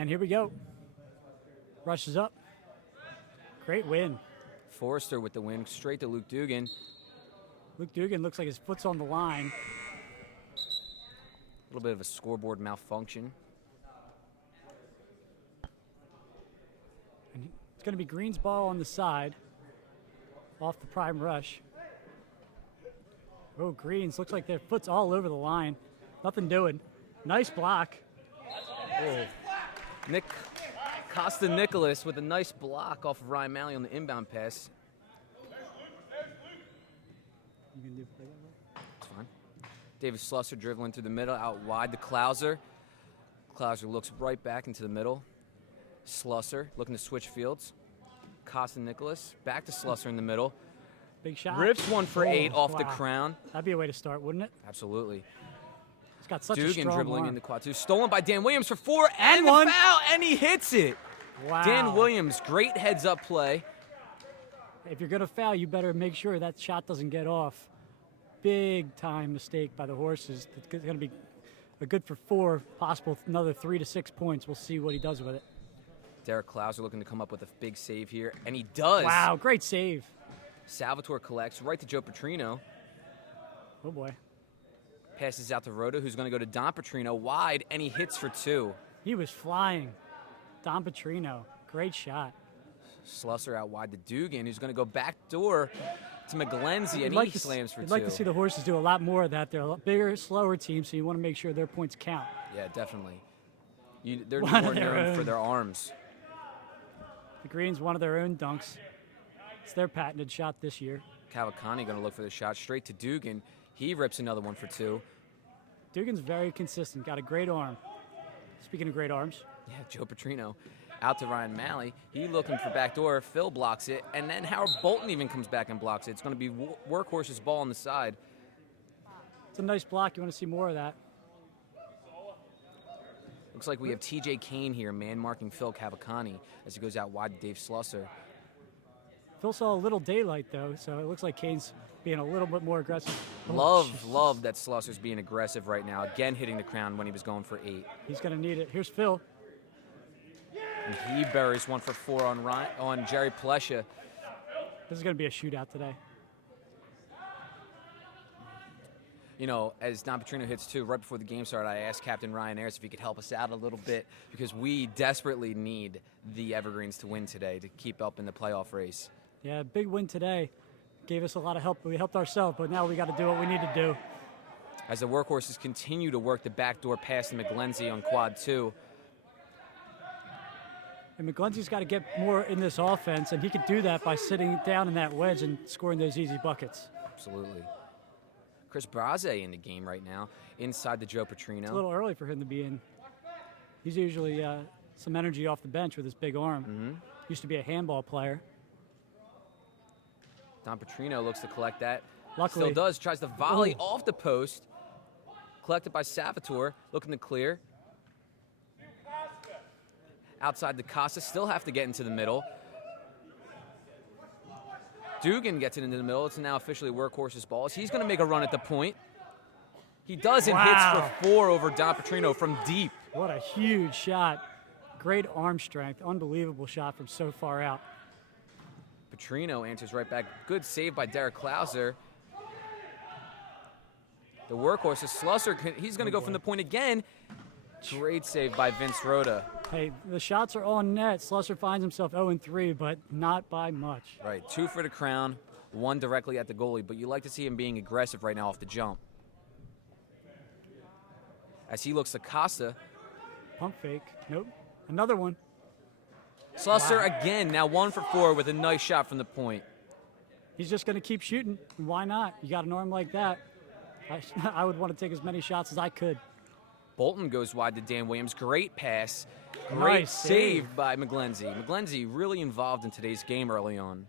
And here we go. Rushes up. Great win. Forrester with the win, straight to Luke Dugan. Luke Dugan looks like his foot's on the line. A little bit of a scoreboard malfunction. And it's going to be Green's ball on the side. Off the prime rush. Oh, Greens. Looks like their foot's all over the line. Nothing doing. Nice block. Oh. Nick Costa Nicholas with a nice block off of Ryan Malley on the inbound pass. You can do It's fine. David Slusser dribbling through the middle, out wide to Klauser. Klauser looks right back into the middle. Slusser looking to switch fields. Costa Nicholas back to Slusser in the middle. Big shot. Rips one for 8 off the wow. crown. That'd be a way to start, wouldn't it? Absolutely. He's got such a Dugan strong dribbling arm. into quad 2. Stolen by Dan Williams for 4 and one. the foul, and he hits it. Wow. Dan Williams, great heads-up play. If you're going to foul, you better make sure that shot doesn't get off. Big time mistake by the Horses. It's going to be a good for 4, possible another 3 to 6 points. We'll see what he does with it. Derek Klauser looking to come up with a big save here, and he does. Wow, great save. Salvatore collects right to Joe Petrino. Oh, boy. Passes out to Rhoda, who's going to go to Don Petrino wide, and he hits for 2. He was flying. Don Petrino, great shot. Slusser out wide to Dugan, who's going to go back door to McGlenzie, and he slams for 2. I'd like to see the Horses do a lot more of that. They're a bigger, slower team, so you want to make sure their points count. Yeah, definitely. They're One more of their known for own. their arms. The Greens, one of their own dunks. It's their patented shot this year. Cavalcani going to look for the shot straight to Dugan. He rips another one for 2. Dugan's very consistent, got a great arm. Speaking of great arms. Yeah, Joe Petrino out to Ryan Malley. He looking for backdoor. Phil blocks it, and then Howard Bolton even comes back and blocks it. It's going to be Workhorses' ball on the side. It's a nice block. You want to see more of that. Looks like we have T.J. Kane here, man marking Phil Cavalcani as he goes out wide to Dave Slusser. Phil saw a little daylight, though, so it looks like Kane's being a little bit more aggressive. Love that Slusser's being aggressive right now. Again, hitting the crown when he was going for 8. He's going to need it. Here's Phil. And he buries one for 4 on Jerry Plesha. This is going to be a shootout today. You know, as Don Petrino hits 2, right before the game started, I asked Captain Ryan Ayers if he could help us out a little bit because we desperately need the Evergreens to win today to keep up in the playoff race. Yeah, big win today. Gave us a lot of help. We helped ourselves, but now we got to do what we need to do. As the Workhorses continue to work the backdoor pass to McGlenzie on quad 2. And McGlenzie's got to get more in this offense, and he could do that by sitting down in that wedge and scoring those easy buckets. Absolutely. Chris Braze in the game right now, inside the Joe Petrino. It's a little early for him to be in. He's usually some energy off the bench with his big arm. Mm-hmm. Used to be a handball player. Don Petrino looks to collect that. Luckily. Still does, tries to volley off the post. Collected by Salvatore, looking to clear. Outside the Casa, still have to get into the middle. Dugan gets it into the middle. It's now officially Workhorses' ball. He's going to make a run at the point. He does and hits for 4 over Don Petrino from deep. What a huge shot. Great arm strength. Unbelievable shot from so far out. Petrino answers right back. Good save by Derek Klauser. The Workhorses, Slusser, he's going to go from the point again. Great save by Vince Rhoda. Hey, the shots are on net. Slusser finds himself 0-3, but not by much. Right, 2 for the crown, 1 directly at the goalie, but you like to see him being aggressive right now off the jump. As he looks to Costa. Pump fake. Nope. Another one. Slusser again, now 1 for 4 with a nice shot from the point. He's just going to keep shooting. Why not? You got an arm like that. I would want to take as many shots as I could. Bolton goes wide to Dan Williams. Great pass. Great Nice save by McGlenzie. McGlenzie really involved in today's game early on.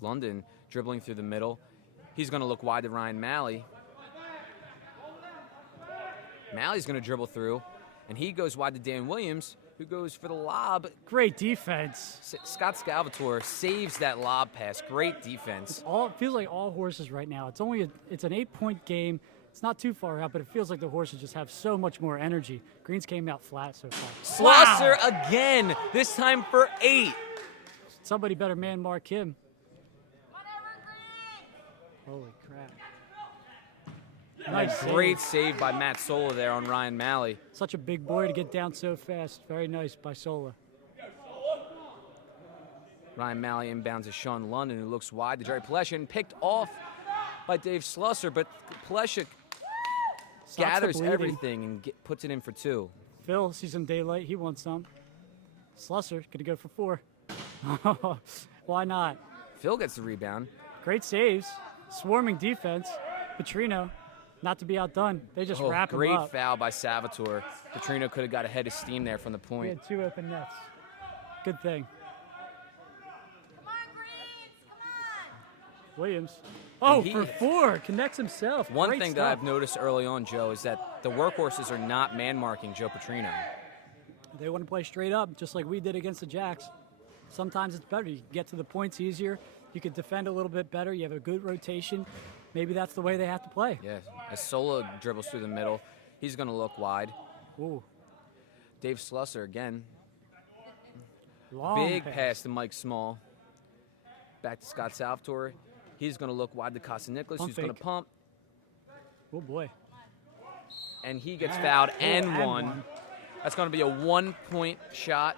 London dribbling through the middle. He's going to look wide to Ryan Malley. Malley's going to dribble through, and he goes wide to Dan Williams, who goes for the lob. Great defense. Scott Salvatore saves that lob pass. Great defense. It feels like all Horses right now. It's an 8-point game. It's not too far out, but it feels like the horses just have so much more energy. Greens came out flat so far. Slosser Wow! again, this time for 8. Somebody better man mark him. Holy crap. Nice Great save. save by Matt Sola there on Ryan Malley. Such a big boy to get down so fast. Very nice by Sola. Ryan Malley inbounds to Sean London, who looks wide to Jerry Pleshin, picked off by Dave Slusser, but Pleshin Stops the gathers bleeding. everything and puts it in for 2. Phil sees some daylight. He wants some. Slusser gonna go for 4. Why not? Phil gets the rebound. Great saves. Swarming defense. Petrino, not to be outdone. They just wrap him Great up. foul by Salvatore. Petrino could have got a head of steam there from the We point. had 2 open nets. Good thing. Williams. Oh, he- for 4. Connects himself. One Great thing stuff. that I've noticed early on, Joe, is that the Workhorses are not man-marking Joe Petrino. They want to play straight up, just like we did against the Jacks. Sometimes it's better. You can get to the points easier. You can defend a little bit better. You have a good rotation. Maybe that's the way they have to play. Yes. As Sola dribbles through the middle, he's going to look wide. Ooh, Dave Slusser again. long Big pass to Mike Small. Back to Scott Salvatore. He's going to look wide to Costa Nicholas, Pump who's going to fake. pump. Oh, boy. And he gets fouled and and one. one. That's going to be a 1-point shot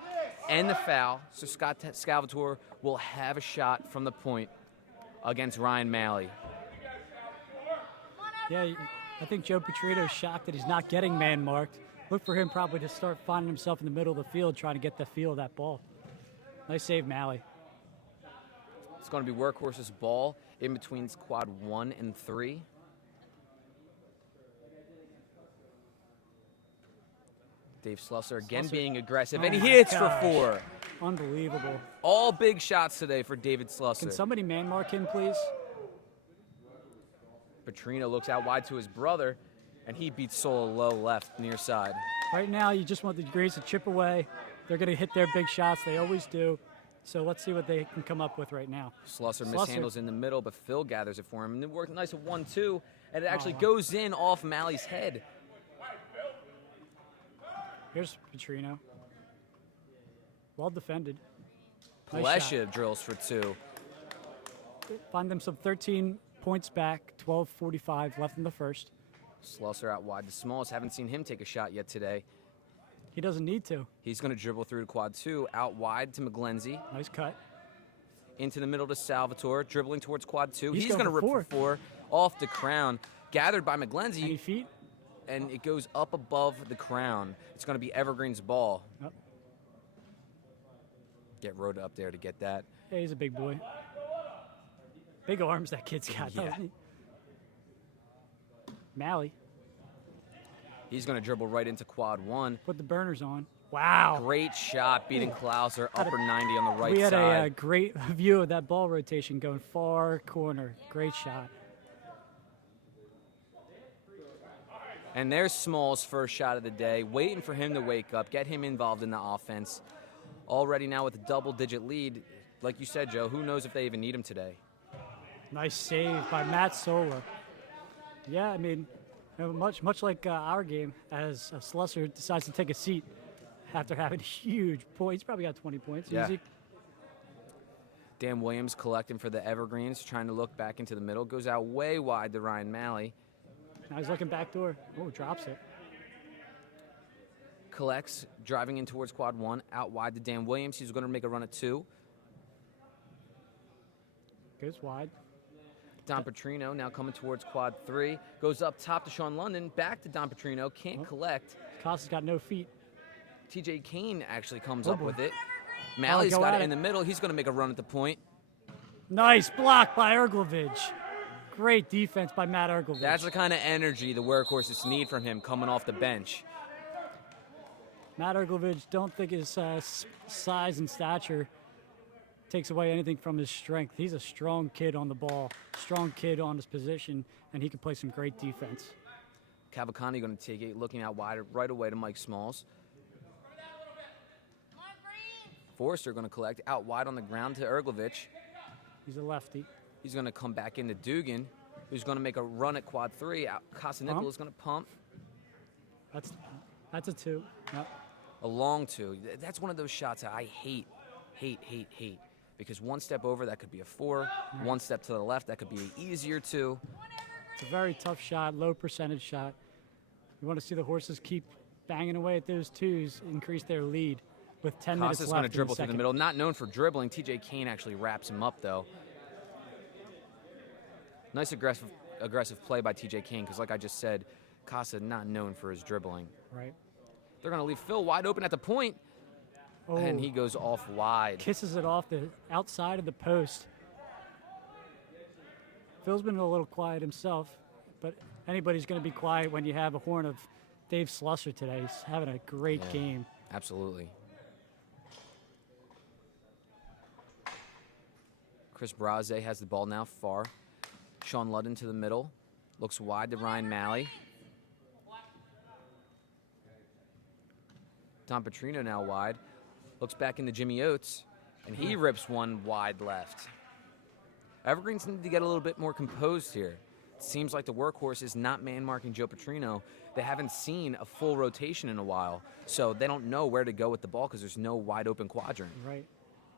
and the foul. So Scott Salvatore will have a shot from the point against Ryan Malley. Yeah, I think Joe Petrino's shocked that he's not getting man marked. Look for him probably to start finding himself in the middle of the field trying to get the feel of that ball. Nice save, Malley. It's going to be Workhorses ball in between quad 1 and 3. Dave Slusser again Slusser. being aggressive, Oh and he my hits for gosh. 4. Unbelievable. All big shots today for David Can Slusser. somebody man mark him, please? Petrino looks out wide to his brother, and he beats Sola low left near side. Right now, you just want the Greens to chip away. They're going to hit their big shots. They always do. So let's see what they can come up with right now. Slusser Slusser. mishandles in the middle, but Phil gathers it for him. And it worked nice at 1-2, and it actually goes in off Malley's head. Here's Petrino. Well defended. Nice shot. Plesha drills for 2. Find them some 13 points back, 12:45 left in the first. Slusser out wide. The smallest, haven't seen him take a shot yet today. He doesn't need to. He's going to dribble through to quad 2, out wide to McGlenzie, Nice cut. into the middle to Salvatore, dribbling towards quad 2. He's He's going to going rip for for 4, off the crown, gathered by Any McGlenzie, feet? and it goes up above the crown. It's going to be Evergreen's ball. Oh, Get Rhoda up there to get that. yeah, he's a big boy. Big arms that kid's got, Yeah. doesn't he? Malley, He's going to dribble right into quad 1. put the burners on. Wow. Great shot, beating Klauser, upper 90 on the right We had side. a great view of that ball rotation going far corner. Great shot. And there's Small's first shot of the day, waiting for him to wake up, get him involved in the offense. Already now with a double-digit lead. Like you said, Joe, who knows if they even need him today. Nice save by Matt Sola. Yeah, I mean, much like our game, as Slusser decides to take a seat after having huge points. He's probably got 20 points. Yeah. Easy. Dan Williams collecting for the Evergreens, trying to look back into the middle. Goes out way wide to Ryan Malley. Now he's looking back door. Oh, drops it. Collects, driving in towards quad 1, out wide to Dan Williams. He's going to make a run at 2. Goes wide. Don Petrino now coming towards quad 3. Goes up top to Sean London, back to Don Petrino, can't collect. Costa's got no feet. TJ Kane actually comes Oh, up boy. with it. Malley's go got at it it. in the middle. He's going to make a run at the point. Nice block by Erglovich. Great defense by Matt Erglovich. That's the kind of energy the Workhorses need from him coming off the bench. Matt Erglovich, don't think his size and stature takes away anything from his strength. He's a strong kid on the ball, strong kid on his position, and he can play some great defense. Cavalcante going to take it, looking out wide right away to Mike Smalls. Forrester going to collect out wide on the ground to Erglovich. He's a lefty. He's going to come back into Dugan. who's going to make a run at quad 3. Costa-Nicola is going to pump. That's a 2. Yep. A long 2. That's one of those shots that I hate. Because one step over, that could be a 4. Right. One step to the left, that could be an easier 2. It's a very tough shot, low percentage shot. You want to see the horses keep banging away at those 2s, increase their lead with 10 minutes Costa's left. going to dribble through the second. middle. Not known for dribbling. TJ Kane actually wraps him up, though. Nice aggressive play by TJ Kane, because like I just said, Costa not known for his dribbling. Right. They're going to leave Phil wide open at the point, and he goes off wide. Kisses it off the outside of the post. Phil's been a little quiet himself, but anybody's going to be quiet when you have a horn of Dave Slusser today. He's having a great game. Absolutely. Chris Braze has the ball now far. Sean Ludden to the middle. Looks wide to Ryan Malley. Don Petrino now wide. Looks back into Jimmy Oates, and he rips one wide left. Evergreens need to get a little bit more composed here. It seems like the Workhorse is not man-marking Joe Petrino. They haven't seen a full rotation in a while, so they don't know where to go with the ball because there's no wide-open quadrant. Right.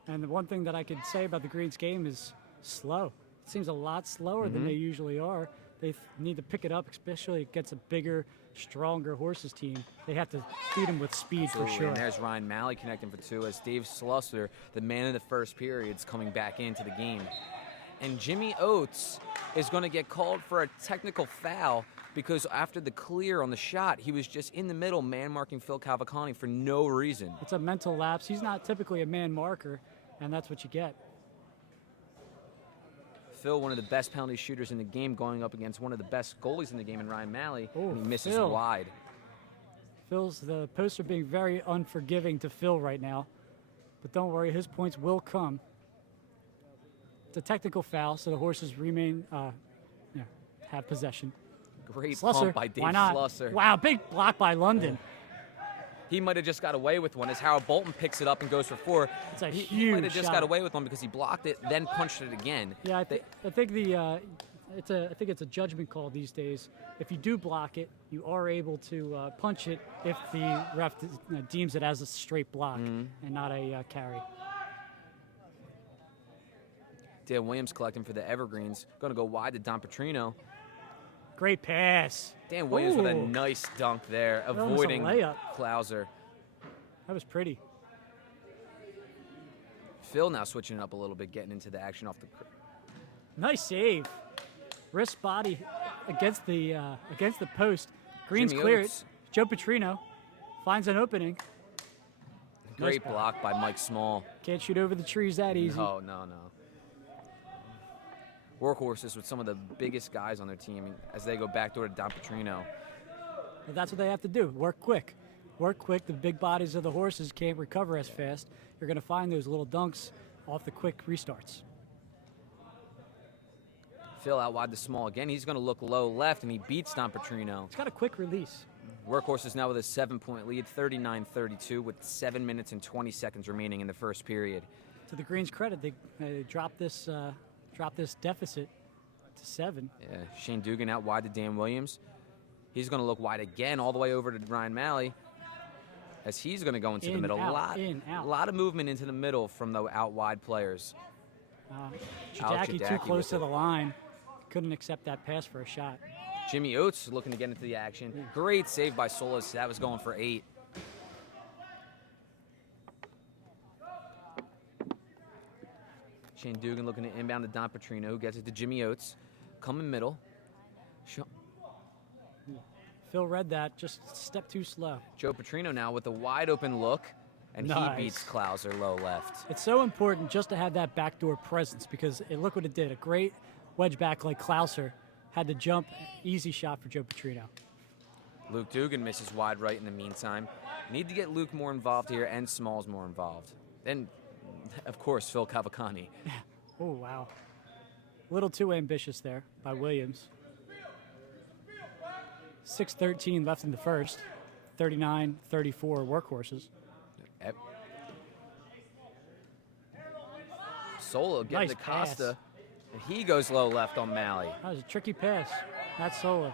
And the one thing that I could say about the Greens game is slow. It seems a lot slower than they usually are. They need to pick it up, especially against a bigger, stronger horses team. They have to beat them with speed for sure. And there's Ryan Malley connecting for 2 as Dave Slusser, the man of the first period, is coming back into the game. And Jimmy Oates is going to get called for a technical foul because after the clear on the shot, he was just in the middle man-marking Phil Cavalcante for no reason. It's a mental lapse. He's not typically a man marker, and that's what you get. Phil, one of the best penalty shooters in the game, going up against one of the best goalies in the game in Ryan Malley, and he misses Phil. wide. The posts are being very unforgiving to Phil right now, but don't worry, his points will come. It's a technical foul, so the horses have possession. Great Slusser, pump by Dave why not? Slusser. Wow, big block by London. He might have just got away with one as Harold Bolton picks it up and goes for 4. It's a He huge might have just shot. got away with one because he blocked it, then punched it again. Yeah, I think it's a judgment call these days. If you do block it, you are able to punch it if the ref deems it as a straight block and not a carry. Dan Williams collecting for the Evergreens. Going to go wide to Don Petrino. Great pass. Dan Williams with a Ooh. nice dunk there, That was a avoiding layup. Klauser. That was pretty. Phil now switching it up a little bit, getting into the action off the. Nice save. Wrist body against the post. Greens Jimmy clear it. Oates. Joe Petrino finds an opening. Great Nice block by Mike Small. Can't shoot over the trees that easy. No. Workhorses with some of the biggest guys on their team as they go backdoor to Don Petrino. But that's what they have to do. Work quick. Work quick. The big bodies of the horses can't recover as fast. You're going to find those little dunks off the quick restarts. Phil out wide to Small again. He's going to look low left, and he beats Don Petrino. It's got a quick release. Workhorses now with a 7-point lead, 39-32, with 7 minutes and 20 seconds remaining in the first period. To the Greens' credit, they dropped this deficit to 7. Yeah, Shane Dugan out wide to Dan Williams. He's going to look wide again, all the way over to Ryan Malley, as he's going to go into the middle. Out. A lot of movement into the middle from the out wide players. Jadaki too Jadaki close with to it. the line. Couldn't accept that pass for a shot. Jimmy Oates looking to get into the action. Great save by Solis. That was going for 8. Shane Dugan looking to inbound to Don Petrino, who gets it to Jimmy Oates. Coming middle. Phil read that, just a step too slow. Joe Petrino now with a wide open look, and Nice. he beats Klauser low left. It's so important just to have that backdoor presence because look what it did. A great wedge back like Klauser had to jump. Easy shot for Joe Petrino. Luke Dugan misses wide right in the meantime. Need to get Luke more involved here and Smalls more involved. And, of course, Phil Cavalcante. Oh, wow. A little too ambitious there by Williams. 6:13 left in the first. 39-34 Workhorses. Solo getting Nice to Costa. And he goes low left on Malley. That was a tricky pass. That's solo.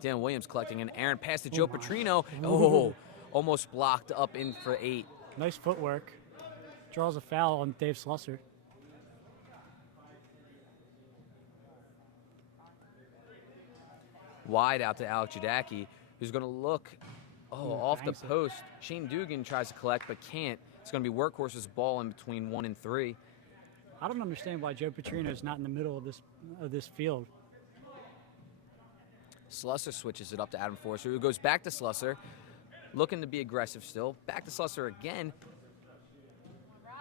Dan Williams collecting an errant pass to Joe my. Petrino. Ooh. Oh, almost blocked up in for 8. Nice footwork. Draws a foul on Dave Slusser. Wide out to Alex Jadacki, who's going to look off the post. Shane Dugan tries to collect but can't. It's going to be Workhorses' ball in between 1 and 3. I don't understand why Joe Petrino is not in the middle of this field. Slusser switches it up to Adam Forster, who goes back to Slusser, looking to be aggressive still. Back to Slusser again,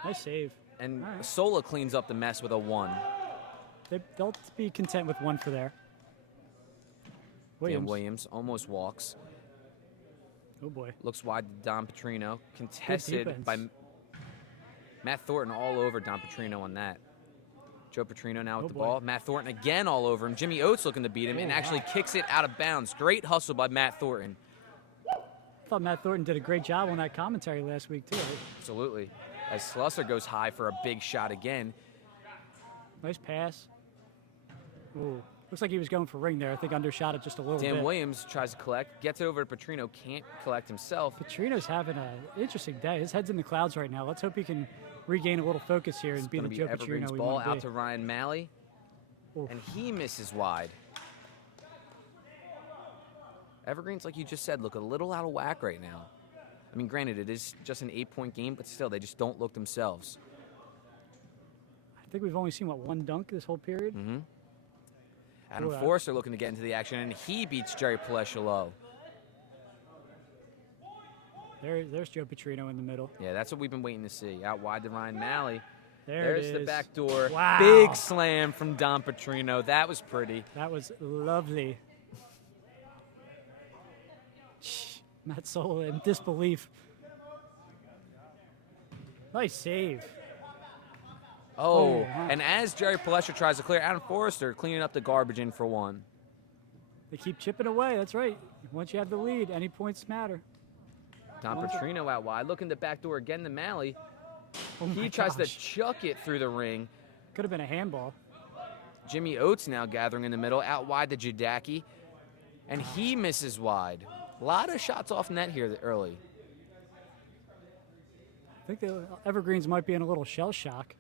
Nice save. and All right. Sola cleans up the mess with a 1. They'll be content with 1 for there. Dan Williams almost walks. Oh boy. Looks wide to Don Petrino. Contested defense. by Matt Thornton all over Don Petrino on that. Joe Petrino now with the boy. ball. Matt Thornton again all over him. Jimmy Oates looking to beat him and actually kicks it out of bounds. Great hustle by Matt Thornton. I thought Matt Thornton did a great job on that commentary last week too. Absolutely. As Slusser goes high for a big shot again. Nice pass. Ooh. Looks like he was going for ring there. I think undershot it just a little Dan bit. Williams tries to collect, gets it over to Petrino, can't collect himself. Petrino's having an interesting day. His head's in the clouds right now. Let's hope he can regain a little focus here and It's be going the to be Joe Evergreen's Petrino we ball want out to to be. Ryan Malley, Oof. and he misses wide. Evergreens, like you just said, look a little out of whack right now. I mean, granted, it is just an 8-point game, but still, they just don't look themselves. I think we've only seen, one dunk this whole period? Mm-hmm. Adam Ooh, Forster looking to get into the action, and he beats Jerry Palescia low. There's Joe Petrino in the middle. Yeah, that's what we've been waiting to see. Out wide to Ryan Malley. There's There's the back door. Wow. Big slam from Don Petrino. That was pretty. That was lovely. Matt Sola in disbelief. Nice save. Oh, wow. and as Jerry Palescia tries to clear, Adam Forrester cleaning up the garbage in for 1. They keep chipping away. That's right. Once you have the lead, any points matter. Don Petrino out wide, looking the back door again to Malley. Oh my He tries to gosh. chuck it through the ring. Could have been a handball. Jimmy Oates now gathering in the middle, out wide to Jadacki, and he misses wide. A lot of shots off net here early. I think the Evergreens might be in a little shell shock.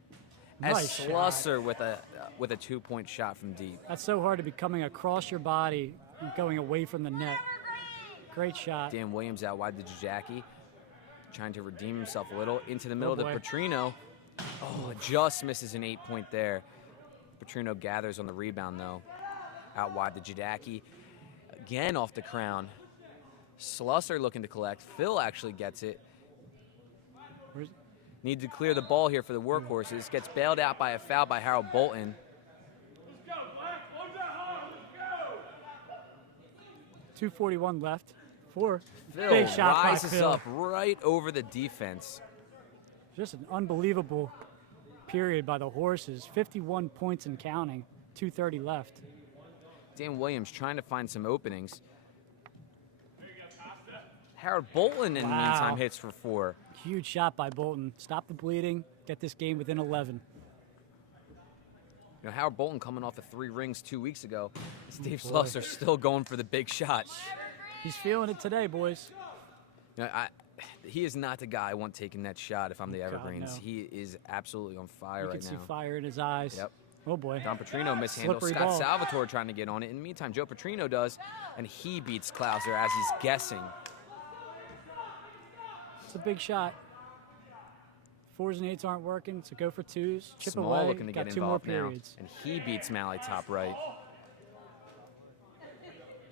As Nice shot. Slusser with a 2-point shot from deep. That's so hard to be coming across your body and going away from the net. Great shot. Dan Williams out wide to Jadacki, trying to redeem himself a little. Into the middle to boy. Petrino. Oh, just misses an 8-point there. Petrino gathers on the rebound, though. Out wide to Jadacki. Again off the crown. Slusser looking to collect. Phil actually gets it. Where's- Need to clear the ball here for the Workhorses. Gets bailed out by a foul by Harold Bolton. 2:41 left. Big Phil shot by rises Phil. up right over the defense. Just an unbelievable period by the Horses. 51 points and counting. 2:30 left. Dan Williams trying to find some openings. Harold Bolton in the Wow. meantime hits for 4. Huge shot by Bolton. Stop the bleeding. Get this game within 11. You know, Howard Bolton coming off of 3 rings 2 weeks ago. Steve boy. Slusser still going for the big shot. He's feeling it today, boys. You know, he is not the guy I want taking that shot if I'm the Evergreens. no. He is absolutely on fire You right can see now. fire in his eyes. Yep. Oh boy. Don Petrino mishandles. Slippery Scott ball. Salvatore trying to get on it. In the meantime, Joe Petrino does, and he beats Klauser as he's guessing. It's a big shot. 4s and 8s aren't working, so go for 2s. Chip Small away. looking to Got get 2 more involved now, periods. and he beats Malley top right.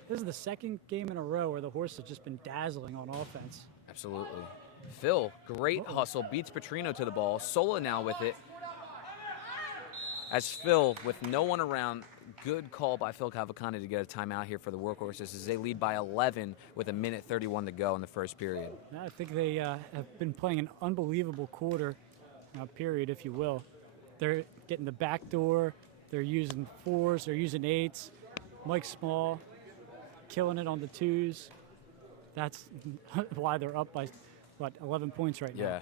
This is the second game in a row where the Horse have just been dazzling on offense. Absolutely. Phil, great hustle, beats Petrino to the ball. Sola now with it. As Phil, with no one around, good call by Phil Cavalcante to get a timeout here for the Workhorses as they lead by 11 with 1:31 to go in the first period. I think they have been playing an unbelievable quarter period, if you will. They're getting the back door. They're using 4s. They're using 8s. Mike Small killing it on the 2s. That's why they're up by, 11 points right now. Yeah.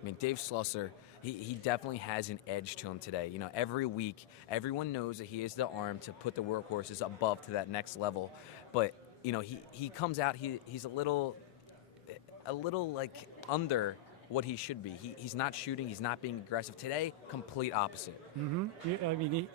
I mean, Dave Slusser, He definitely has an edge to him today. You know, every week, everyone knows that he has the arm to put the Workhorses above to that next level. But, you know, he comes out, he's a little like under what he should be. He's not shooting, he's not being aggressive. Today, complete opposite. I mean,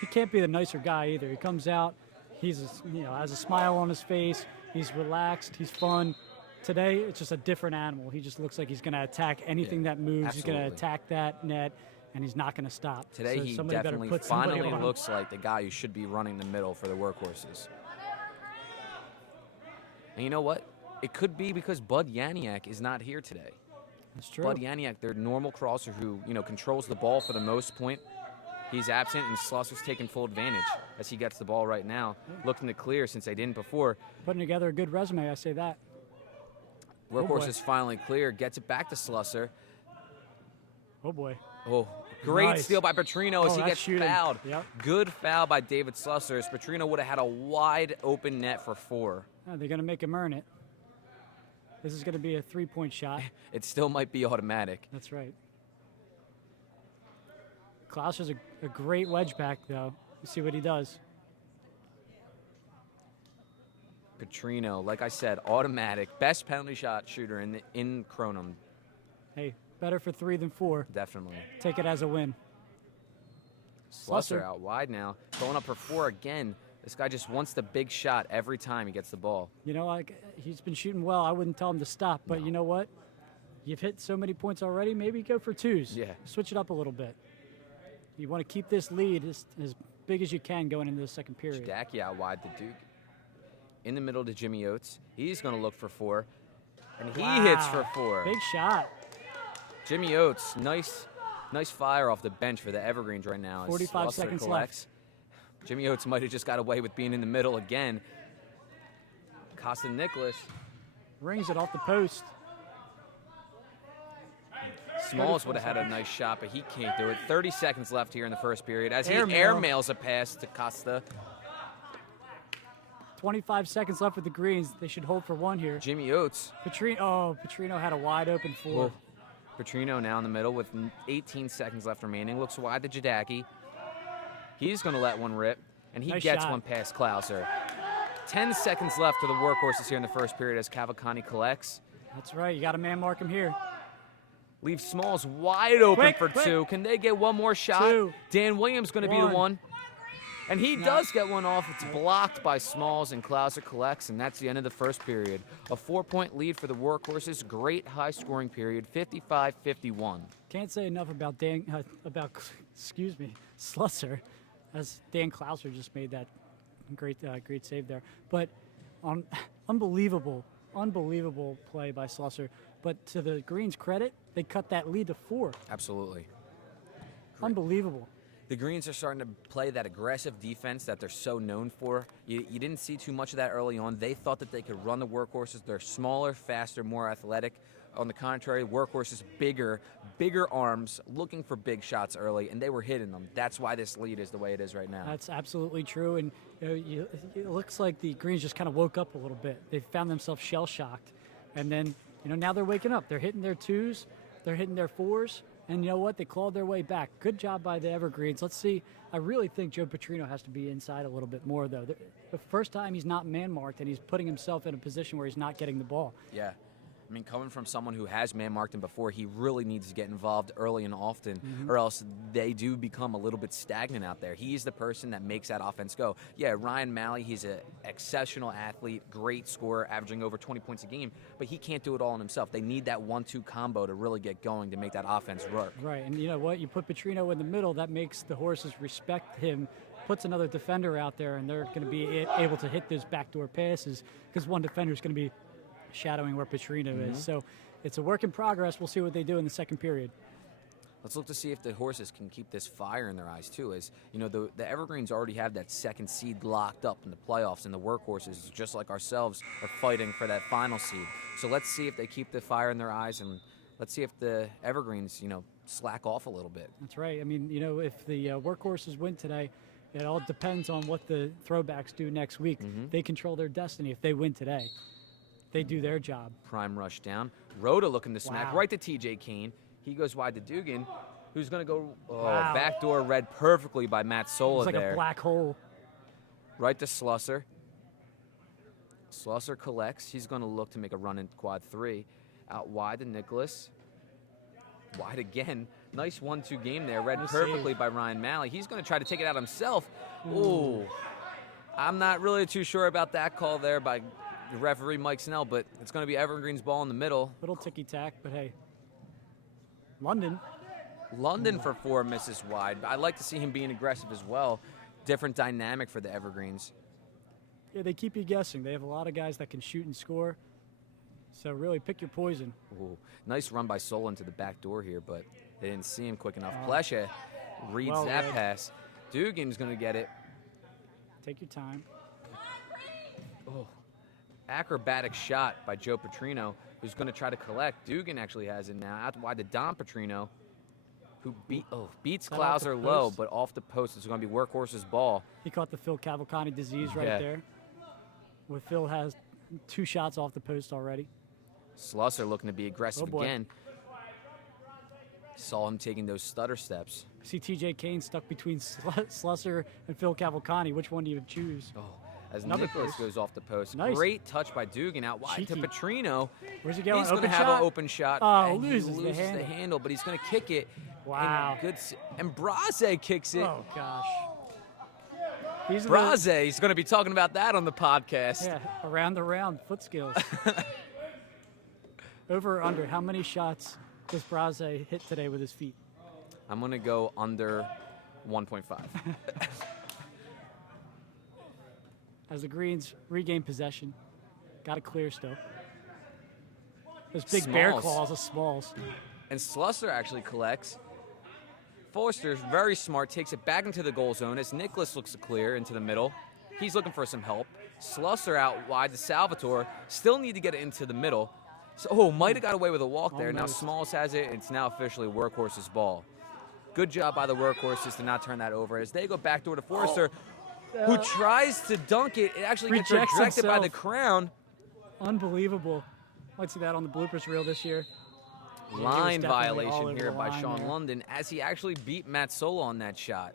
he can't be the nicer guy either. He comes out, has a smile on his face, he's relaxed, he's fun. Today, it's just a different animal. He just looks like he's going to attack anything that moves. Absolutely. He's going to attack that net, and he's not going to stop. Today, So he somebody better definitely put somebody finally on him. looks like the guy who should be running the middle for the Workhorses. And you know what? It could be because Bud Yaniak is not here today. That's true. Bud Yaniak, their normal crosser who, you know, controls the ball for the most point, he's absent, and Slusser's taking full advantage as he gets the ball right now, looking to clear since they didn't before. Putting together a good resume, I say that. Workhorse is finally clear, gets it back to Slusser. Oh, boy. Oh, great Nice. steal by Petrino as Oh, he that's gets shooting. fouled. Yep. Good foul by David Slusser as Petrino would have had a wide open net for 4. Oh, they're going to make him earn it. This is going to be a three-point shot. It still might be automatic. That's right. Klauser's a great wedge back, though. Let's see what he does. Petrino, like I said, automatic. Best penalty shot shooter in Kronum, Hey, better for 3 than 4. definitely. Take it as a win. Slusser out wide now, going up for 4 again. This guy just wants the big shot every time he gets the ball. You know, like he's been shooting well. I wouldn't tell him to stop, but No. you know what? You've hit so many points already. Maybe go for 2s. Yeah. Switch it up a little bit. You want to keep this lead as big as you can going into the second period. Jackie out wide to Duke. In the middle to Jimmy Oates. He's going to look for 4. And he hits for 4. Big shot. Jimmy Oates, nice fire off the bench for the Evergreens right now. as 45 Slusser seconds collects. Jimmy Oates might have just got away with being in the middle again. Costa Nicholas. Rings it off the post. Smalls would have had a nice shot, but he can't do it. 30 seconds left here in the first period as he Airmail. airmails a pass to Costa. 25 seconds left with the Greens. They should hold for 1 here. Jimmy Oates. Petrino had a wide open 4. Whoa. Petrino now in the middle with 18 seconds left remaining. Looks wide to Jadaki. He's going to let one rip, and he Nice gets shot. one past Klauser. 10 seconds left to the Workhorses here in the first period as Cavalcani collects. That's right. You got to man mark him here. Leaves Smalls wide open Quick, for quick. 2. Can they get one more shot? 2. Dan Williams going to be the 1. one. And he does get one off. It's blocked by Smalls, and Klauser collects, and that's the end of the first period. A 4-point lead for the Workhorses. Great high-scoring period, 55-51. Can't say enough about Slusser, as Dan Klauser just made that great save there. But unbelievable play by Slusser. But to the Greens' credit, they cut that lead to 4. Absolutely. Unbelievable. The Greens are starting to play that aggressive defense that they're so known for. You didn't see too much of that early on. They thought that they could run the Workhorses. They're smaller, faster, more athletic. On the contrary, Workhorses bigger arms, looking for big shots early, and they were hitting them. That's why this lead is the way it is right now. That's absolutely true. And it looks like the Greens just kind of woke up a little bit. They found themselves shell-shocked. And then, now they're waking up. They're hitting their 2s. They're hitting their 4s. And you know what? They clawed their way back. Good job by the Evergreens. Let's see. I really think Joe Petrino has to be inside a little bit more, though. The first time he's not man-marked, and he's putting himself in a position where he's not getting the ball. Yeah. I mean, coming from someone who has man-marked him before, he really needs to get involved early and often, or else they do become a little bit stagnant out there. He's the person that makes that offense go. Yeah, Ryan Malley, he's an exceptional athlete, great scorer, averaging over 20 points a game, but he can't do it all on himself. They need that 1-2 combo to really get going to make that offense work. Right, and you know what? You put Petrino in the middle, that makes the Horses respect him, puts another defender out there, and they're going to be able to hit those backdoor passes because one defender is going to be shadowing where Petrino is. So it's a work in progress. We'll see what they do in the second period. Let's look to see if the Horses can keep this fire in their eyes, too. As the Evergreens already have that second seed locked up in the playoffs, and the Workhorses, just like ourselves, are fighting for that final seed. So let's see if they keep the fire in their eyes, and let's see if the Evergreens, slack off a little bit. That's right. I mean, if the Workhorses win today, it all depends on what the throwbacks do next week. They control their destiny if they win today. They do their job. Prime rush down. Rhoda looking to smack Wow. right to TJ Kane. He goes wide to Dugan, who's going to go Wow. backdoor read perfectly by Matt Sola It's like there. a black hole. Right to Slusser. Slusser collects. He's going to look to make a run in quad 3. Out wide to Nicholas. Wide again. Nice 1-2 game there. Read Nice perfectly save. by Ryan Malley. He's going to try to take it out himself. Ooh. I'm not really too sure about that call there by the referee, Mike Snell, but it's going to be Evergreen's ball in the middle. Little ticky-tack, but hey. London. London for 4 misses wide. I'd like to see him being aggressive as well. Different dynamic for the Evergreens. Yeah, they keep you guessing. They have a lot of guys that can shoot and score. So really pick your poison. Ooh, nice run by Sol into the back door here, but they didn't see him quick enough. Plesha reads well that read. pass. Dugan's going to get it. Take your time. Oh, acrobatic shot by Joe Petrino, who's going to try to collect. Dugan actually has it now. Out wide to Don Petrino, who beats That off the Klauser low, post? but off the post. It's going to be Workhorses' ball. He caught the Phil Cavalcante disease right Yeah. there. Where Phil has 2 shots off the post already. Slusser looking to be aggressive Oh, boy. again. Saw him taking those stutter steps. I see TJ Kane stuck between Slusser and Phil Cavalcante. Which one do you choose? Oh, as Another Nicholas post. goes off the post. Nice. Great touch by Dugan out wide Cheeky. to Petrino. Where's he going? He's going to Open have shot? an open shot. Oh, and loses he the loses handle. but he's going to kick it. Wow. And Braze kicks it. Oh, gosh. These are Braze, he's going to be talking about that on the podcast. yeah, around the round, foot skills. Over or under, how many shots does Braze hit today with his feet? I'm going to go under 1.5. As the Greens regain possession. Got to clear still. Those big bear Smalls. claws of Smalls. And Slusser actually collects. Forster's very smart, takes it back into the goal zone as Nicholas looks to clear into the middle. He's looking for some help. Slusser out wide to Salvatore. Still need to get it into the middle. So, might have got away with a walk there. Now Almost. Smalls has it. It's now officially Workhorse's ball. Good job by the Workhorses to not turn that over as they go backdoor to Forster, who tries to dunk it. It actually gets Rejects rejected by the himself. crown. Unbelievable. Might see that on the bloopers reel this year. he was Line definitely all violation over here the by line Sean there. London as he actually beat Matt Sola on that shot.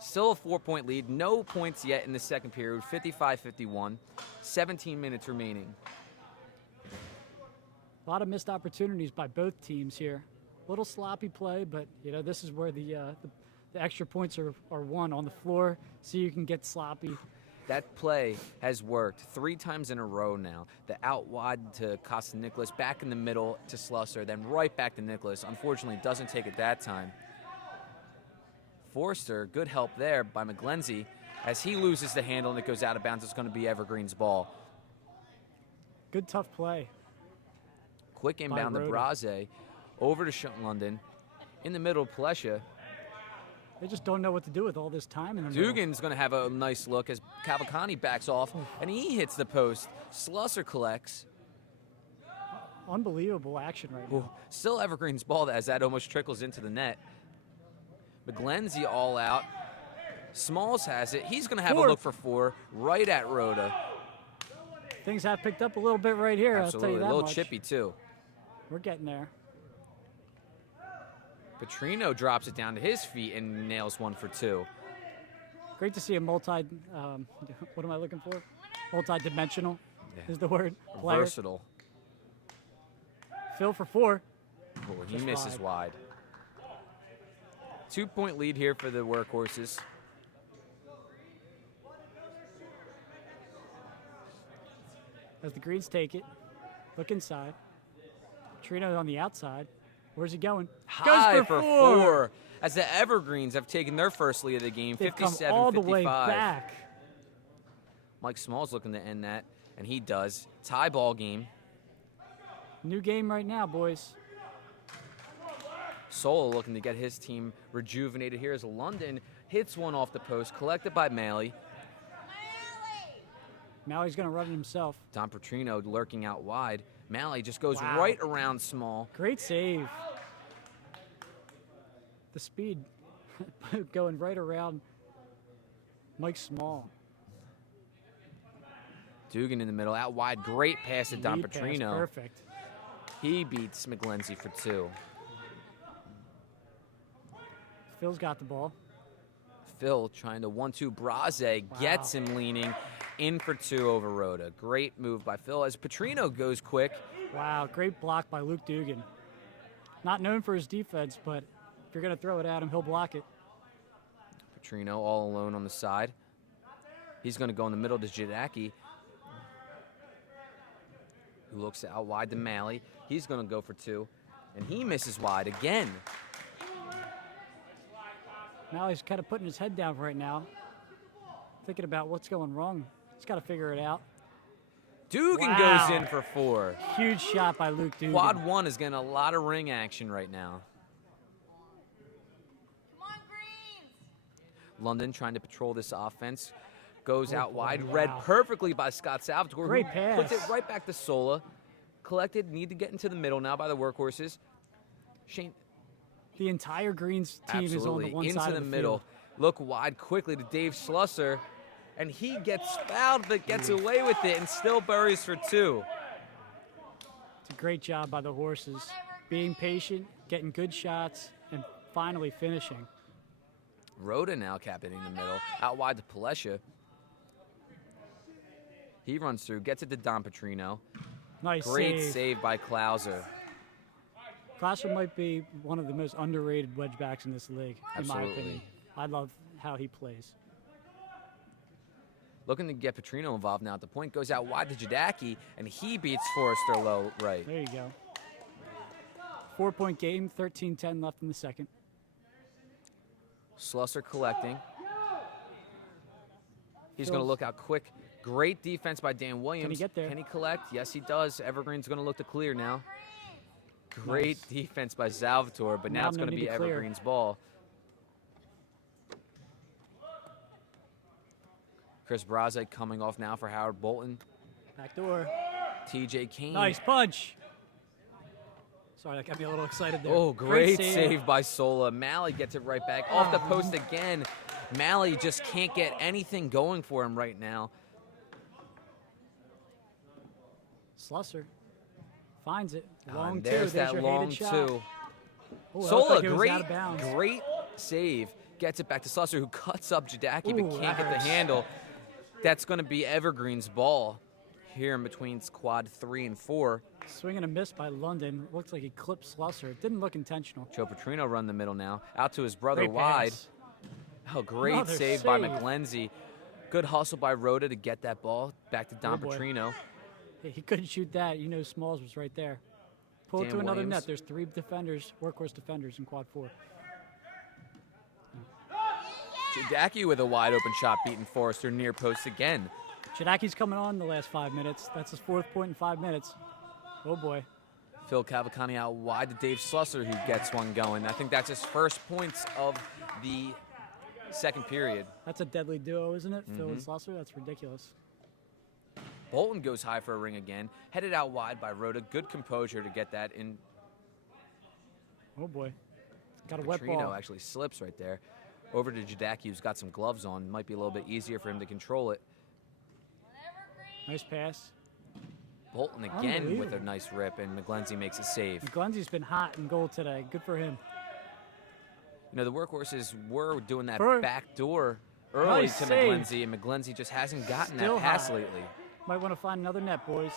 Still a 4-point lead. No points yet in the second period. 55-51. 17 minutes remaining. A lot of missed opportunities by both teams here. A little sloppy play, but this is where the extra points are won on the floor, so you can get sloppy. That play has worked 3 times in a row now. The out wide to Costa Nicholas, back in the middle to Slusser, then right back to Nicholas. Unfortunately, doesn't take it that time. Forster, good help there by McGlenzie. As he loses the handle and it goes out of bounds, it's going to be Evergreen's ball. Good tough play. Quick inbound to Rhoda. Braze. Over to Sean London. In the middle, Plesha. They just don't know what to do with all this time in the middle. Dugan's going to have a nice look as Cavalcante backs off, and he hits the post. Slusser collects. Unbelievable action right now. Ooh, still Evergreen's ball as that almost trickles into the net. McGlenzie all out. Smalls has it. He's going to have 4. a look for 4 right at Rhoda. Things have picked up a little bit right here, Absolutely. I'll tell you A that little much. chippy, too. We're getting there. Petrino drops it down to his feet and nails 1 for 2. Great to see a what am I looking for? Multi-dimensional is the word. Player. Versatile. Phil for 4. Oh, he Just misses wide. 2-point lead here for the Workhorses. As the Greens take it, look inside. Trino on the outside. Where's he going? High Goes for for 4. As the Evergreens have taken their first lead of the game, They've 57-55. come all the way back. Mike Small's looking to end that, and he does. Tie ball game. New game right now, boys. Sola looking to get his team rejuvenated here as London hits one off the post, collected by Malley. Now he's going to run it himself. Don Petrino lurking out wide. Malley just goes Wow. right around Small. Great save. The speed going right around Mike Small. Dugan in the middle, out wide. Great pass to Don Lead pass, Petrino. perfect. He beats McGlenzie for 2. Phil's got the ball. Phil trying to 1-2 Braze, gets him leaning in for 2 over Rhoda. Great move by Phil as Petrino goes quick. Wow, great block by Luke Dugan. Not known for his defense, but if you're going to throw it at him, he'll block it. Petrino all alone on the side. He's going to go in the middle to Jadaki, who looks out wide to Malley. He's going to go for 2, and he misses wide again. Malley's kind of putting his head down right now, thinking about what's going wrong. He's got to figure it out. Dugan goes in for 4. Huge shot by Luke Dugan. Quad 1 is getting a lot of ring action right now. Come on, Greens. London trying to patrol this offense. Goes out boy, wide, wow. read perfectly by Scott Salvatore. Great who pass. Puts it right back to Sola. Collected, need to get into the middle now by the Workhorses. Shane. The entire Greens team Absolutely. is on the one into side the of the middle. field. Look wide quickly to Dave Slusser, and he gets fouled but gets away with it and still buries for 2. It's a great job by the Horses, being patient, getting good shots, and finally finishing. Rhoda now capping in the middle, out wide to Palesha. He runs through, gets it to Don Petrino. Nice Great save. save by Klauser. Klauser might be one of the most underrated wedge backs in this league, in my Absolutely. opinion. I love how he plays. Looking to get Petrino involved now at the point. Goes out wide to Jadaki, and he beats Forrester low right. There you go. 4-point game, 13-10 left in the second. Slusser collecting. He's going to Phil's- look out quick. Great defense by Dan Williams. get there? Can he collect? Yes, he does. Evergreen's going to look to clear now. Great Nice. defense by Salvatore, but now Now it's no going to need be to clear. Evergreen's ball. Chris Braze coming off now for Howard Bolton. Back door. TJ Kane. Nice punch. Sorry, that got me a little excited there. Oh, great save by Sola. Malley gets it right back. Off the post again. Malley just can't get anything going for him right now. Slusser finds it. Ah, Long and two. there's that your long hated shot. 2. Oh, that looked Sola, like it was out of bounds. great save. Gets it back to Slusser, who cuts up Jadaki, Ooh, but can't that get the hurts. handle. That's going to be Evergreen's ball here in between quad 3 and 4. Swing and a miss by London. Looks like he clipped Slusser. It didn't look intentional. Joe Petrino run the middle now. Out to his brother Great wide. pass. Oh, great Another save by save. McGlenzie. Good hustle by Rhoda to get that ball back to Don Oh, boy. Petrino. Hey, he couldn't shoot that. You know Smalls was right there. Pull it Dan to another Williams. net. There's 3 defenders, Workhorse defenders in quad 4. Jadaki with a wide open shot beating Forrester near post again. Jadaki's coming on the last 5 minutes. That's his 4th point in 5 minutes. Oh boy. Phil Cavalcante out wide to Dave Slusser, who gets one going. I think that's his first points of the second period. That's a deadly duo, isn't it? Phil and Mm-hmm. Slusser? That's ridiculous. Bolton goes high for a ring again. Headed out wide by Rhoda. Good composure to get that in. Oh boy. Got a wet Petrino ball. actually slips right there. Over to Jadaki, who's got some gloves on. Might be a little bit easier for him to control it. Nice pass. Bolton again with a Unbelievable. nice rip, and McGlenzie makes a save. McGlenzie's been hot in goal today. Good for him. You know, the Workhorses were doing that For- back door early Nice to save. McGlenzie, and McGlenzie just hasn't gotten Still that pass hot. lately. Might want to find another net, boys.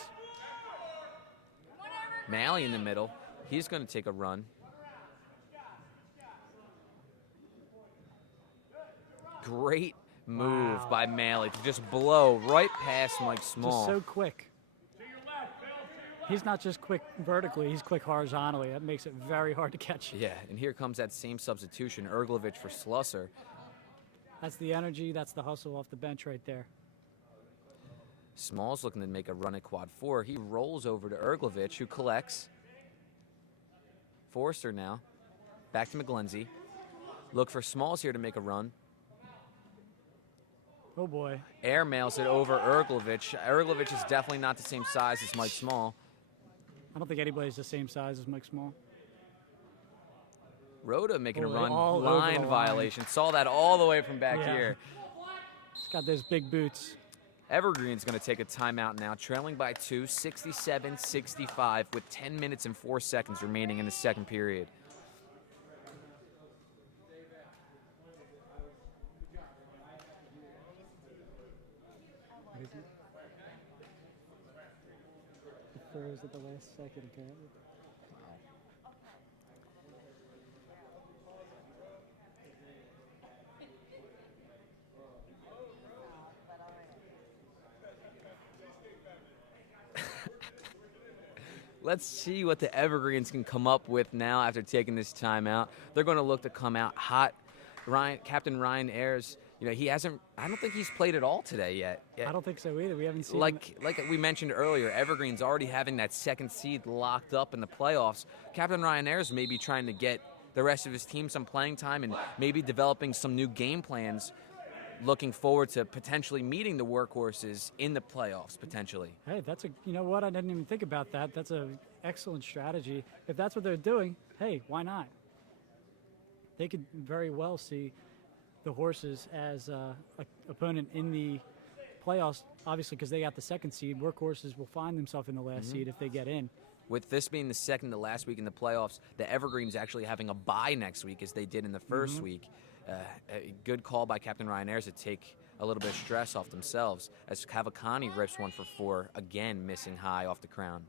Malley in the middle. He's going to take a run. Great move Wow. by Malley to just blow right past Mike Small. Just so quick. He's not just quick vertically, he's quick horizontally. That makes it very hard to catch. Yeah, and here comes that same substitution, Erglovich for Slusser. That's the energy, that's the hustle off the bench right there. Small's looking to make a run at quad 4. He rolls over to Erglovich, who collects. Forrester now. Back to McGlenzie. Look for Smalls here to make a run. Oh boy. Air mails it over Erglovich. Erglovich is definitely not the same size as Mike Small. I don't think anybody's the same size as Mike Small. Rhoda making a Oh, run, all over the line line. violation. Saw that all the way from back Yeah. here. He's got those big boots. Evergreen's going to take a timeout now, trailing by 2, 67-65, with 10 minutes and 4 seconds remaining in the second period. Froze at the last second, apparently. Let's see what the Evergreens can come up with now after taking this timeout. They're going to look to come out hot. Captain Ryan Ayers, he hasn't. I don't think he's played at all today yet. I don't think so either. We haven't seen like we mentioned earlier, Evergreen's already having that second seed locked up in the playoffs. Captain Ryan Ayers may be trying to get the rest of his team some playing time and maybe developing some new game plans, looking forward to potentially meeting the Workhorses in the playoffs, potentially. Hey, you know what? I didn't even think about that. That's an excellent strategy. If that's what they're doing, hey, why not? They could very well see the Horses as an opponent in the playoffs, obviously, because they got the second seed. Workhorses will find themselves in the last seed if they get in. With this being the second to last week in the playoffs, the Evergreens actually having a bye next week as they did in the first week. A good call by Captain Ryan Ayers to take a little bit of stress off themselves as Cavalcani rips 1 for 4, again missing high off the crown.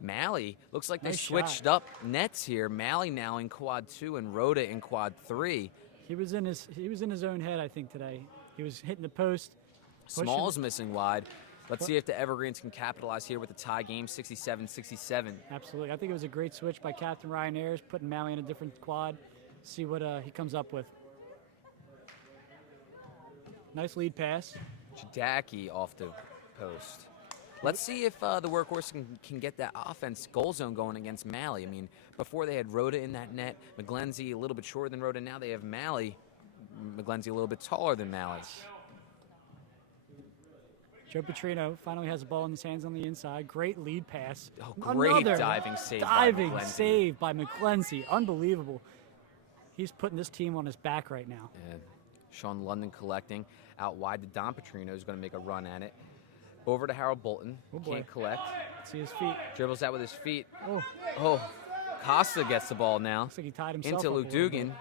Malley, looks like they switched up nets here. Malley now in quad 2 and Rhoda in quad 3. He was in his own head, I think, today. He was hitting the post. Small's missing wide. Let's see if the Evergreens can capitalize here with a tie game, 67-67. Absolutely. I think it was a great switch by Captain Ryan Ayers, putting Malley in a different quad. See what he comes up with. Nice lead pass. Jadaki off the post. Let's see if the Workhorse can get that offense goal zone going against Malley. I mean, before they had Rhoda in that net, McGlenzie a little bit shorter than Rhoda. Now they have Malley. McGlenzie a little bit taller than Malley. Joe Petrino finally has the ball in his hands on the inside. Great lead pass. Oh, great diving save by McGlenzie. Unbelievable. He's putting this team on his back right now. And Sean London collecting. Out wide to Don Petrino, who's going to make a run at it. Over to Harold Bolton. Can't collect. See his feet. Dribbles out with his feet. Oh. Costa gets the ball now. Looks like he tied himself into up Luke Dugan.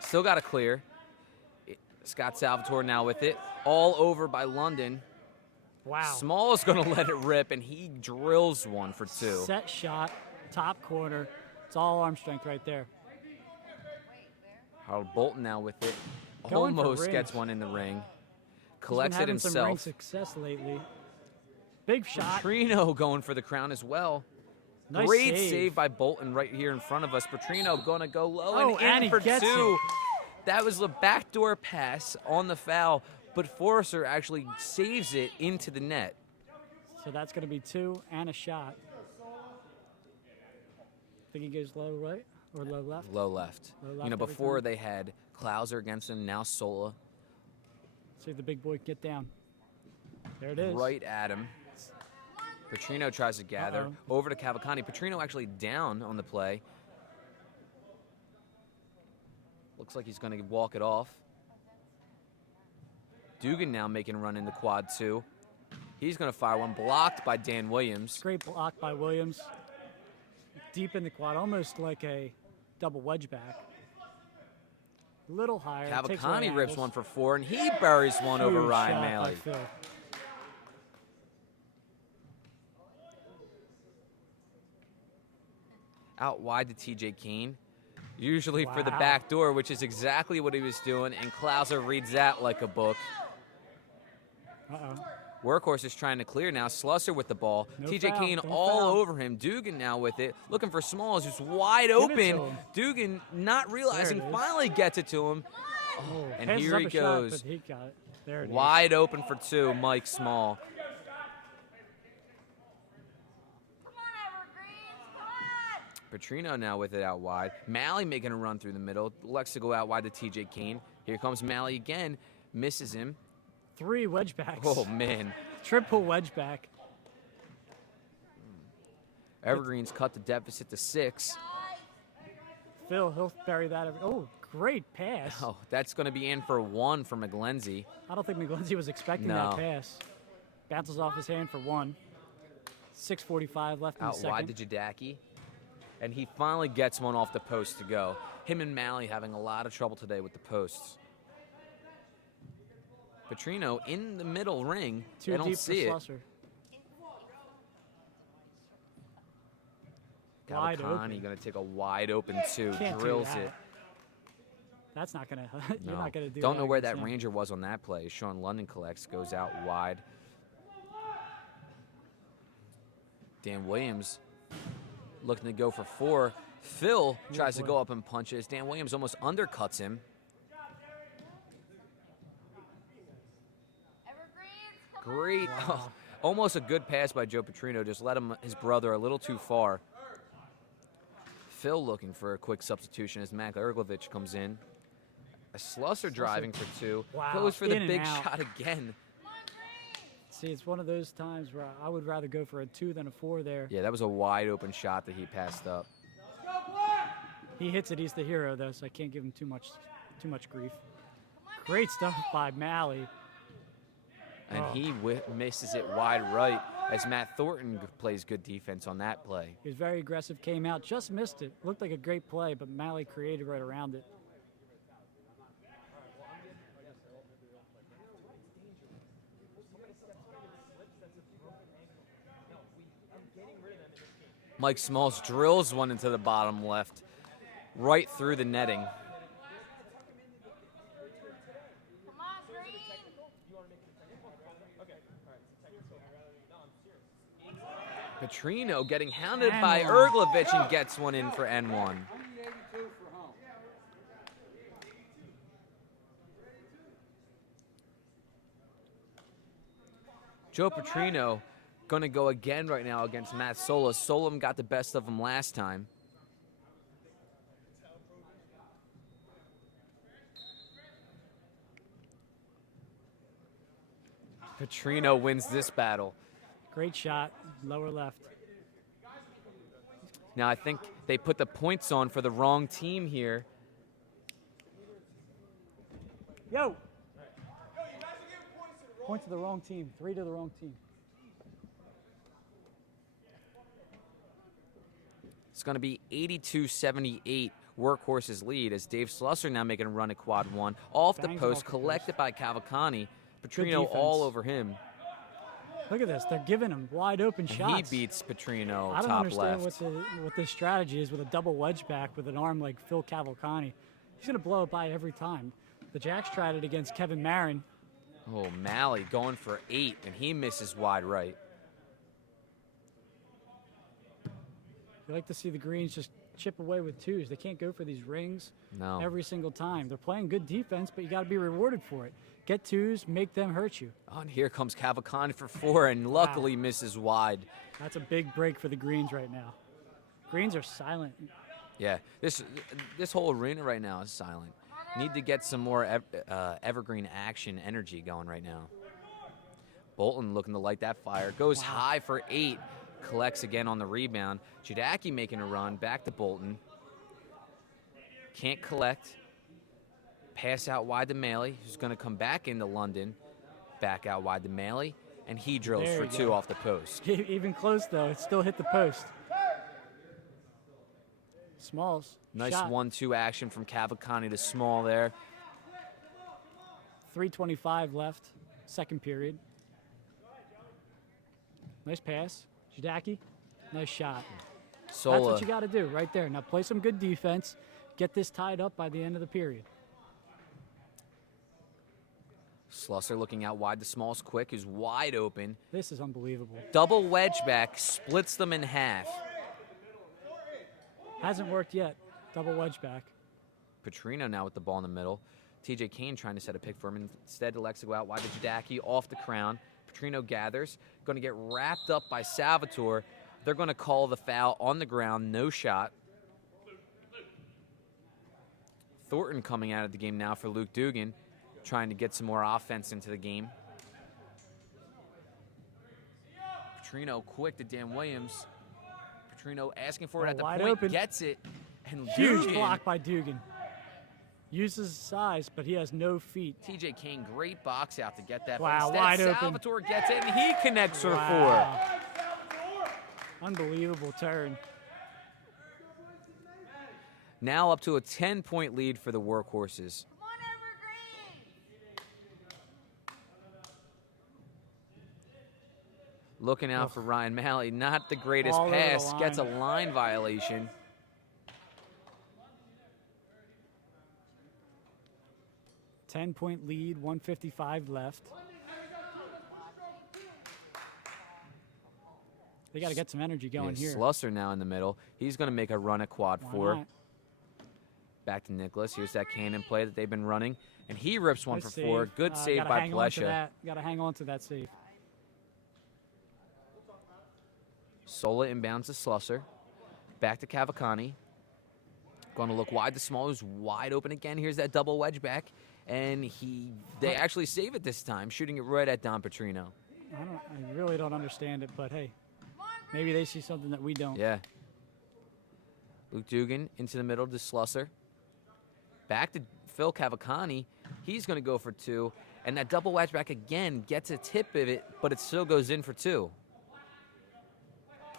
Still got to clear. Scott Salvatore now with it. All over by London. Wow. Small is going to let it rip, and he drills 1 for 2. Set shot, top corner. It's all arm strength right there. Harold Bolton now with it. Going Almost gets one in the ring. Collects it himself. Some ring success lately. Big shot. Petrino going for the crown as well. Nice Great save by Bolton right here in front of us. Petrino going to go low and in for 2. That was the backdoor pass on the foul, but Forrester actually saves it into the net. So that's going to be 2 and a shot. Think he goes low right or low left? Low left. Before they had Klauser against him, now Sola. See the big boy get down. There it is. Right at him. Petrino tries to gather. Over to Cavalcani. Petrino actually down on the play. Looks like he's going to walk it off. Dugan now making a run into quad 2. He's going to fire one, blocked by Dan Williams. Great block by Williams. Deep in the quad, almost like a double wedge back. A little higher. Cavalcani rips 1 for 4, and he buries one over Ryan Malley. Out wide to TJ Kane. Usually for the back door, which is exactly what he was doing, and Klauser reads that like a book. Workhorse is trying to clear now. Slusser with the ball. TJ Kane all over him. Dugan now with it. Looking for Smalls, who's wide open. Dugan not realizing, finally gets it to him. And here he goes. Shot, he got it. There it wide open for 2, Mike Small. Petrino now with it out wide. Malley making a run through the middle. Lets to go out wide to TJ Kane. Here comes Malley again. Misses him. 3 wedge backs. Oh, man. Triple wedge back. Evergreens cut the deficit to 6. Phil, he'll bury that. Great pass. Oh, that's going to be in for 1 for McGlenzie. I don't think McGlindsey was expecting No. that pass. Bounces off his hand for 1. 6:45 left in the Out second. wide to Jadaki. And he finally gets one off the post to go. Him and Malley having a lot of trouble today with the posts. Petrino in the middle ring. Too I don't deep see for it. Slusser. Wide Cavalcani open. going to take a wide open 2. Can't do Drills that. it. That's not gonna. You're No. not gonna do. Don't know where against that him. Ranger was on that play. Sean London collects, goes out wide. Dan Williams looking to go for 4. Phil tries to boy. go up and punches. Dan Williams almost undercuts him. Evergreens, Great. Wow. Almost a good pass by Joe Petrino. Just led his brother a little too far. Phil looking for a quick substitution as Mac Erglovich comes in. A Slusser driving for 2. Wow, Goes for in the and big out. shot again. See, it's one of those times where I would rather go for a 2 than a 4 there. Yeah, that was a wide open shot that he passed up. He hits it. He's the hero, though, so I can't give him too much grief. Great stuff by Malley. And Oh. he misses it wide right as Matt Thornton plays good defense on that play. He was very aggressive, came out, just missed it. Looked like a great play, but Malley created right around it. Mike Smalls drills one into the bottom left, right through the netting. come on, Green. Petrino getting hounded by N1. Erglovich and gets one in for N1. Joe Petrino going to go again right now against Matt Sola. Solom got the best of him last time. Petrino wins this battle. Great shot, lower left. Now I think they put the points on for the wrong team here. Yo! Point to the wrong team. 3 to the wrong team. It's going to be 82-78 Workhorses lead as Dave Slusser now making a run at quad 1. Off the Bangs it post, off the collected by Cavalcani. Petrino defense. all over him. Look at this. They're giving him wide open And shots. he beats Petrino I don't top understand left. what this strategy is with a double wedge back with an arm like Phil Cavalcani. He's going to blow it by every time. The Jacks tried it against Kevin Marin. Oh, Malley going for 8, and he misses wide right. You like to see the Greens just chip away with 2s. They can't go for these rings No. every single time. They're playing good defense, but you got to be rewarded for it. Get 2s, make them hurt you. Oh, and here comes Cavalcani for 4, and luckily misses wide. That's a big break for the Greens right now. Greens are silent. Yeah, this whole arena right now is silent. Need to get some more evergreen action energy going right now. Bolton looking to light that fire. Goes high for 8. Collects again on the rebound. Jadaki making a run. Back to Bolton. Can't collect. Pass out wide to Maley, who's going to come back into London. Back out wide to Maley. And he drills There for you 2 go. off the post. Even close, though. It still hit the post. Smalls. Nice shot. 1-2 action from Cavalcani to Small there. 3:25 left, second period. Nice pass. Jadaki, nice shot. That's Sola. what you got to do right there. Now play some good defense. Get this tied up by the end of the period. Slusser looking out wide to Smalls quick, who's wide open. This is unbelievable. Double wedge back, splits them in half. Hasn't worked yet. Double wedge back. Petrino now with the ball in the middle. TJ Kane trying to set a pick for him. Instead, elects to go out wide to Jadaki, off the crown. Petrino gathers, going to get wrapped up by Salvatore. They're going to call the foul on the ground, no shot. Thornton coming out of the game now for Luke Dugan, trying to get some more offense into the game. Petrino quick to Dan Williams. Petrino asking for it Oh, at the wide point, open. gets it. And Huge Dugan block by Dugan. uses his size, but he has no feet. TJ Kane, great box out to get that. Wow, but wide instead, open. Salvatore gets it, and he connects for Wow. Unbelievable turn. 4. Now up to a 10-point lead for the Workhorses. Come on, Evergreens. Looking out for Ryan Malley. Not the greatest All over the pass. Gets a line. line violation. 10-point lead, 1:55 left. They got to get some energy going Yeah, here. Slusser now in the middle. He's going to make a run at quad Why 4. not? Back to Nicholas. Here's that cannon play that they've been running. And he rips one Nice for 4. save. Good save Gotta by hang on to Plesha. that. Got to hang on to that save. Sola inbounds to Slusser. Back to Cavacani. Going to look wide to Small, who's wide open again. Here's that double wedge back. And they actually save it this time, shooting it right at Don Petrino. I really don't understand it, but hey, maybe they see something that we don't. Yeah. Luke Dugan into the middle to Slusser. Back to Phil Cavacani. He's going to go for 2. And that double wedge back again gets a tip of it, but it still goes in for 2.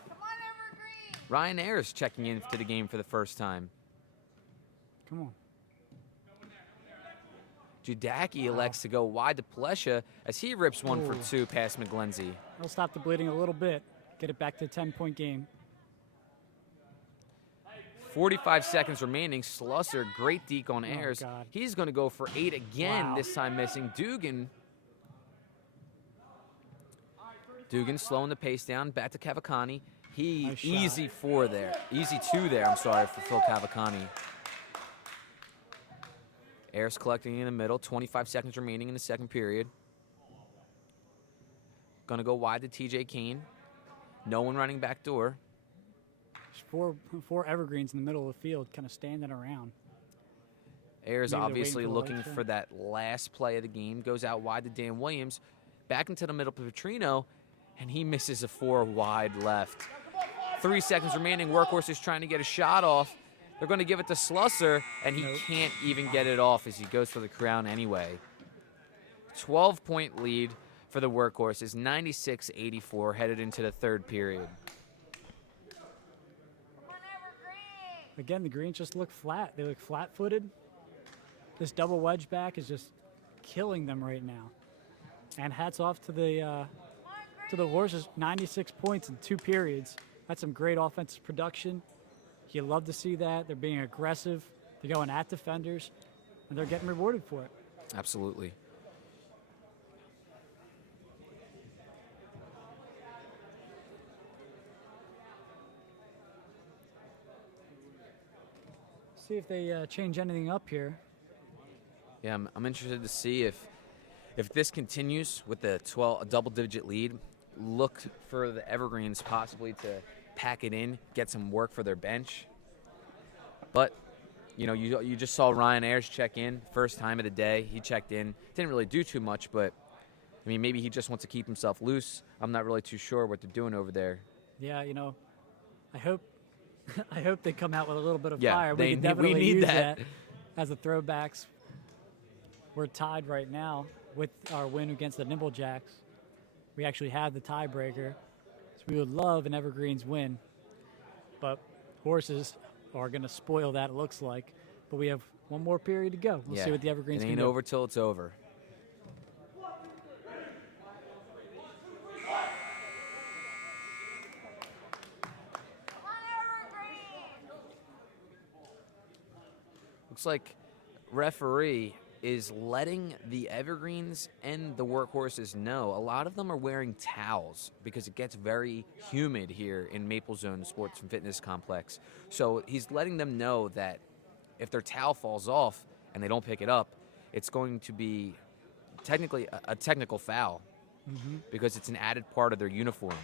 Come on, Evergreens. Ryan Ayers checking into the game for the first time. Come on. Judaki elects to go wide to Plesha as he rips one for Ooh. 2 past McGlenzie. They'll stop the bleeding a little bit. Get it back to a 10-point game. 45 seconds remaining. Slusser, great deke on Ayers. God. He's going to go for 8 again, Wow. this time missing. Dugan slowing the pace down. Back to Cavacani. Nice shot. Easy 4 there. Easy 2 there, I'm sorry, for Phil Cavacani. Ayers collecting in the middle. 25 seconds remaining in the second period. Going to go wide to TJ Kane. No one running back door. There's four evergreens in the middle of the field, kind of standing around. Ayers Maybe they're obviously waiting for the looking lights, yeah. for that last play of the game. Goes out wide to Dan Williams. Back into the middle to Petrino. And he misses a 4 wide left. 3 seconds remaining. Workhorse is trying to get a shot off. They're going to give it to Slusser, and he Nope. can't even get it off as he goes for the crown anyway. 12-point lead for the Workhorses, 96-84, headed into the third period. Come on, Evergreens. Again, the greens just look flat. They look flat-footed. This double wedge back is just killing them right now. And hats off to the Horses, 96 points in 2 periods. That's some great offensive production. You love to see that. They're being aggressive. They're going at defenders, and they're getting rewarded for it. Absolutely. See if they change anything up here. Yeah, I'm interested to see if this continues with a double-digit lead. Look for the Evergreens possibly to pack it in, get some work for their bench. But, you know, you just saw Ryan Ayers check in, first time of the day. He checked in, didn't really do too much, but, I mean, maybe he just wants to keep himself loose. I'm not really too sure what they're doing over there. Yeah, you know, I hope they come out with a little bit of Yeah, fire. we can definitely need use that. as a throwbacks. We're tied right now with our win against the Nimblejacks. We actually have the tiebreaker, so we would love an Evergreens win. But Horses are going to spoil that, it looks like. But we have one more period to go. We'll see what the Evergreens It can ain't do. over till it's over. Come on, Evergreens. Looks like referee is letting the Evergreens and the Workhorses know. A lot of them are wearing towels because it gets very humid here in Maple Zone Sports and Fitness Complex. So he's letting them know that if their towel falls off and they don't pick it up, it's going to be technically a technical foul because it's an added part of their uniform.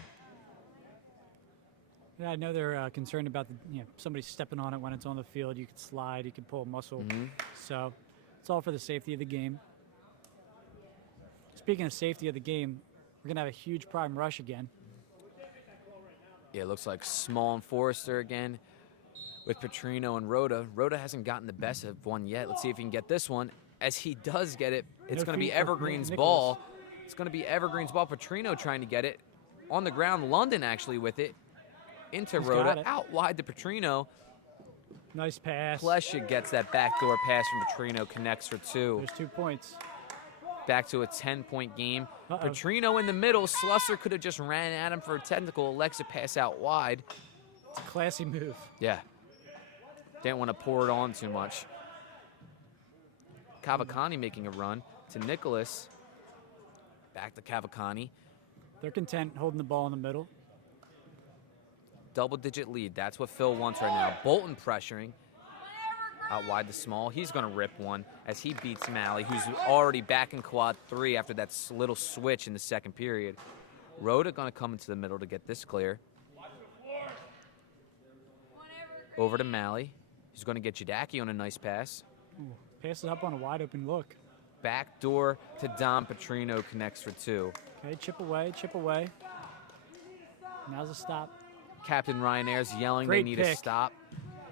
Yeah, I know they're concerned about somebody stepping on it when it's on the field. You could slide, you could pull a muscle. So it's all for the safety of the game. Speaking of safety of the game, we're going to have a huge prime rush again. Yeah, it looks like Small and Forrester again. with Petrino and Rhoda. Rhoda hasn't gotten the best of one yet. Let's see if he can get this one. As he does get it, it's No going to be feet for Evergreen's Nicholas. ball. It's going to be Evergreen's ball. Petrino trying to get it. On the ground, London actually with it. Into He's got Rhoda, it. out wide to Petrino. Nice pass. Plesha gets that backdoor pass from Petrino, connects for 2. There's 2 points. Back to a 10-point game. Uh-oh. Petrino in the middle. Slusser could have just ran at him for a technical. Elects to pass out wide. It's a classy move. Yeah. Didn't want to pour it on too much. Cavalcani making a run to Nicholas. Back to Cavalcani. They're content holding the ball in the middle. Double-digit lead. That's what Phil wants right now. Bolton pressuring. Out wide to Small. He's going to rip one as he beats Malley, who's already back in quad 3 after that little switch in the second period. Rhoda going to come into the middle to get this clear. Over to Malley. He's going to get Jadaki on a nice pass. Ooh, pass it up on a wide open look. Back door to Dom. Petrino connects for 2. Okay, chip away, chip away. Now's a stop. Captain Ryanair's yelling Great they need a pick. stop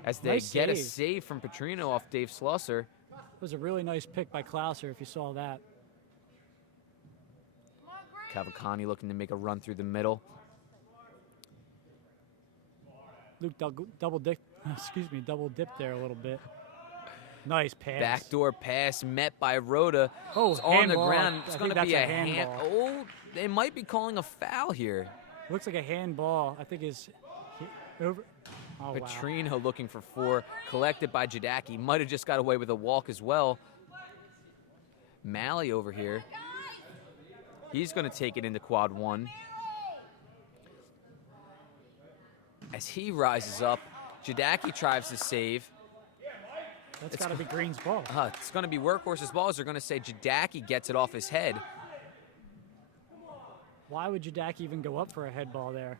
as they Nice get a save. save from Petrino off Dave Slusser. It was a really nice pick by Klauser if you saw that. Cavalcani looking to make a run through the middle. Luke double dip there a little bit. Nice pass. Backdoor pass met by Rhoda. Oh, It's on the handball. ground. I It's think going to that's be a a hand. handball. Oh, they might be calling a foul here. Looks like a handball. I think is over. Oh, wow. Petrino looking for 4, collected by Jadaki. Might have just got away with a walk as well. Malley over here. He's going to take it into quad 1. As he rises up, Jadaki tries to save. That's got to be Green's ball. It's going to be Workhorses' balls. They're going to say Jadaki gets it off his head. Why would Jadaki even go up for a head ball there?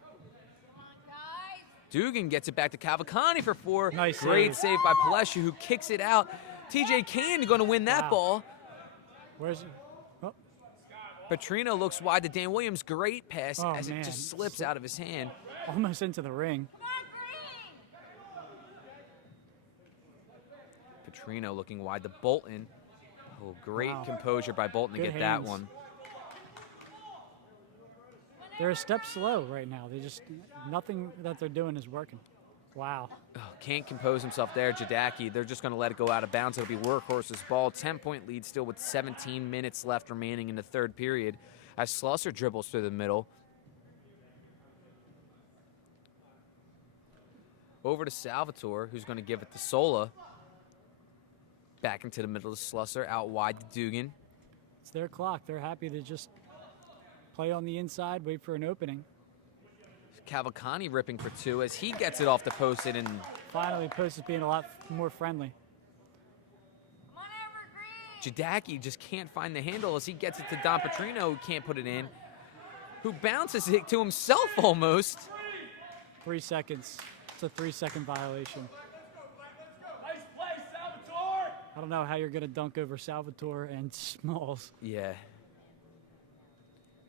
Dugan gets it back to Cavalcani for 4. Nice Great save. save by Plesha, who kicks it out. TJ Kane going to win that Wow. ball. Where's it? Oh, Petrino looks wide to Dan Williams. Great pass Oh, as man. it just slips out of his hand. almost into the ring. Petrino looking wide to Bolton. Oh, great Wow. composure by Bolton to Good get that hands. one. They're a step slow right now. They just nothing that they're doing is working. Wow. Oh, can't compose himself there, Jadaki. They're just going to let it go out of bounds. It'll be Workhorse's ball. 10-point lead still with 17 minutes left remaining in the third period as Slusser dribbles through the middle. Over to Salvatore, who's going to give it to Sola. Back into the middle of Slusser, out wide to Dugan. It's their clock. They're happy to just play on the inside, wait for an opening. Cavalcani ripping for 2 as he gets it off the post and Finally, Post is being a lot more friendly. Jadaki just can't find the handle as he gets it to Don Petrino, who can't put it in, who bounces it to himself almost. 3 seconds. It's a 3-second violation. I don't know how you're going to dunk over Salvatore and Smalls. Yeah.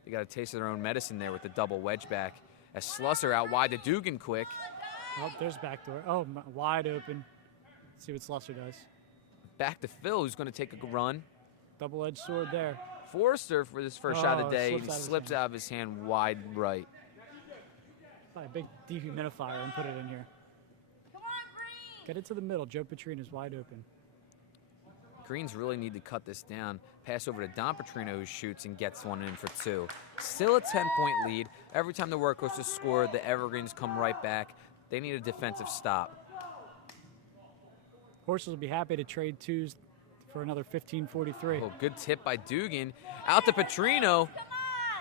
They got a taste of their own medicine there with the double wedge back. As Slusser out wide to Dugan quick. Oh, there's backdoor. Oh, wide open. Let's see what Slusser does. Back to Phil, who's going to take a run. Double-edged sword there. Forrester for this first shot of the day. Slips out of his Slips hand. out of his hand wide right. Buy a big dehumidifier and put it in here. Get it to the middle. Joe Petrino's wide open. Greens really need to cut this down. Pass over to Don Petrino, who shoots and gets one in for 2. Still a 10-point lead. Every time the Workhorses score, the Evergreens come right back. They need a defensive stop. Horses will be happy to trade 2s for another 15:43. Oh, good tip by Dugan. Out to Petrino.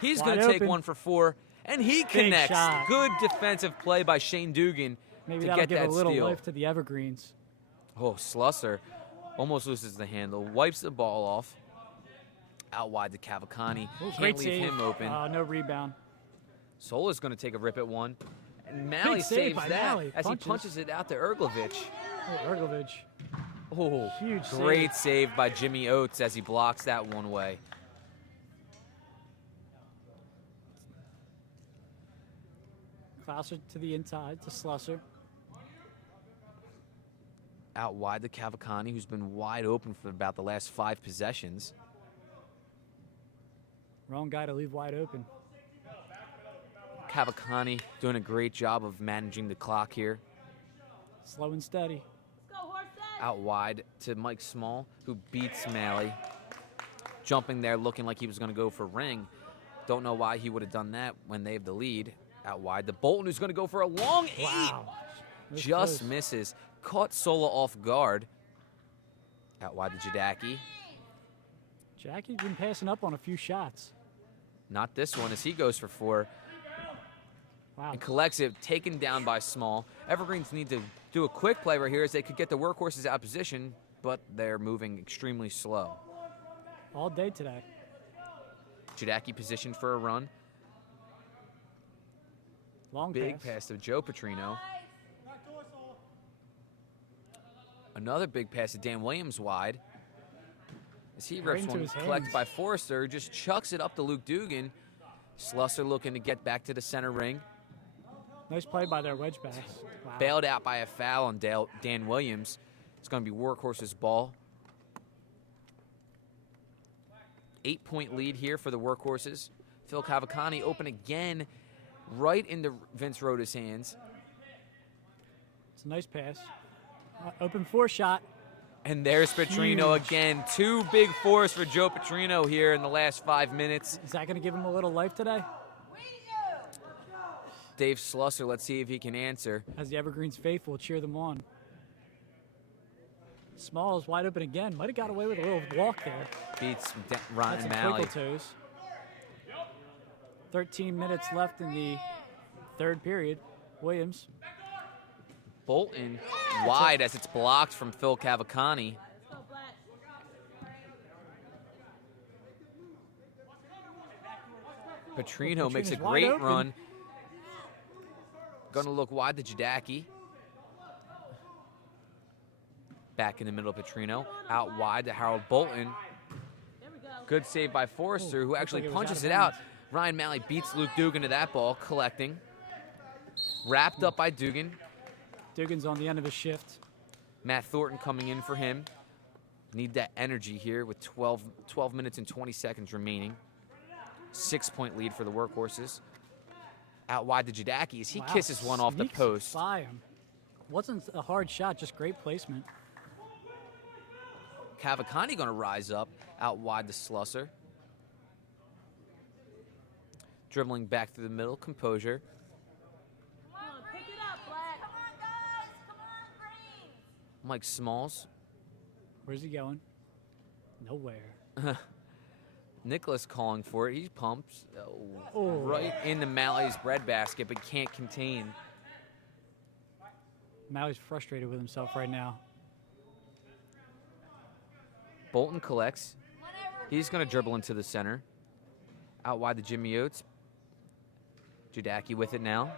He's going Wide to take open. one for 4, and he connects. shot. Good defensive play by Shane Dugan Maybe to that'll get give that a little steal. life to the Evergreens. Oh, Slusser almost loses the handle, wipes the ball off. Out wide to Cavalcani. Oh, Can't great leave save. him open. No rebound. Sola's going to take a rip at one. And Malley Big save saves by that Malley. as Punches. he punches it out to Erglovich. Oh, Erglovich. Oh, Huge great save by Jimmy Oates as he blocks that one way. Klauser to the inside to Slusser. Out wide to Cavalcani, who's been wide open for about the last 5 possessions. Wrong guy to leave wide open. Cavalcani doing a great job of managing the clock here. Slow and steady. Out wide to Mike Small, who beats Malley. Jumping there, looking like he was going to go for ring. Don't know why he would have done that when they have the lead. Out wide to Bolton, who's going to go for a long 8. Wow. That was Just close. misses. Caught Sola off guard. Out wide to Jadaki. Jackie's been passing up on a few shots. Not this one, as he goes for 4. Wow. And collects it, taken down by Small. Evergreens need to do a quick play right here as they could get the Workhorses out of position, but they're moving extremely slow. All day today. Jadaki positioned for a run. Long Big pass. pass to Joe Petrino. Another big pass to Dan Williams wide. As he Right rips into one, his collected hands. by Forrester, just chucks it up to Luke Dugan. Slusser looking to get back to the center ring. Nice play by their wedge backs. Wow. Bailed out by a foul on Dan Williams. It's going to be Workhorse's ball. 8-point lead here for the Workhorses. Phil Cavalcani open again, right into Vince Rota's hands. It's a nice pass. Open 4 shot. And there's Petrino Huge. again. 2 big fours for Joe Petrino here in the last 5 minutes. Is that going to give him a little life today? Dave Slusser, let's see if he can answer. As the Evergreens faithful cheer them on. Small is wide open again. Might have got away with a little walk there. Beats That's Ryan some Malley. twinkle toes. 13 minutes left in the 3rd period. Williams. Bolton wide as it's blocked from Phil Cavalcani. Petrino makes a Petrino's wide great open. run. Gonna look wide to Jadaki. Back in the middle of Petrino. Out wide to Harold Bolton. Good save by Forrester, who looked actually like it was punches out it of out. bounds. Ryan Malley beats Luke Dugan to that ball, collecting. Wrapped up by Dugan. Dugan's on the end of his shift. Matt Thornton coming in for him. Need that energy here with 12 minutes and 20 seconds remaining. 6-point lead for the Workhorses. Out wide to Jadaki as he Wow, kisses one off the sneaks post. by him. Wasn't a hard shot, just great placement. Cavalcani going to rise up. Out wide to Slusser. Dribbling back through the middle, composure. Come on, pick it up, Black. Come on, guys. Come on, Green. Mike Smalls. Where's he going? Nowhere. Nicholas calling for it. He pumps Oh. right into Malley's breadbasket, but can't contain. Malley's frustrated with himself right now. Bolton collects. He's going to dribble into the center. Out wide to Jimmy Oates. Jadaki with it now.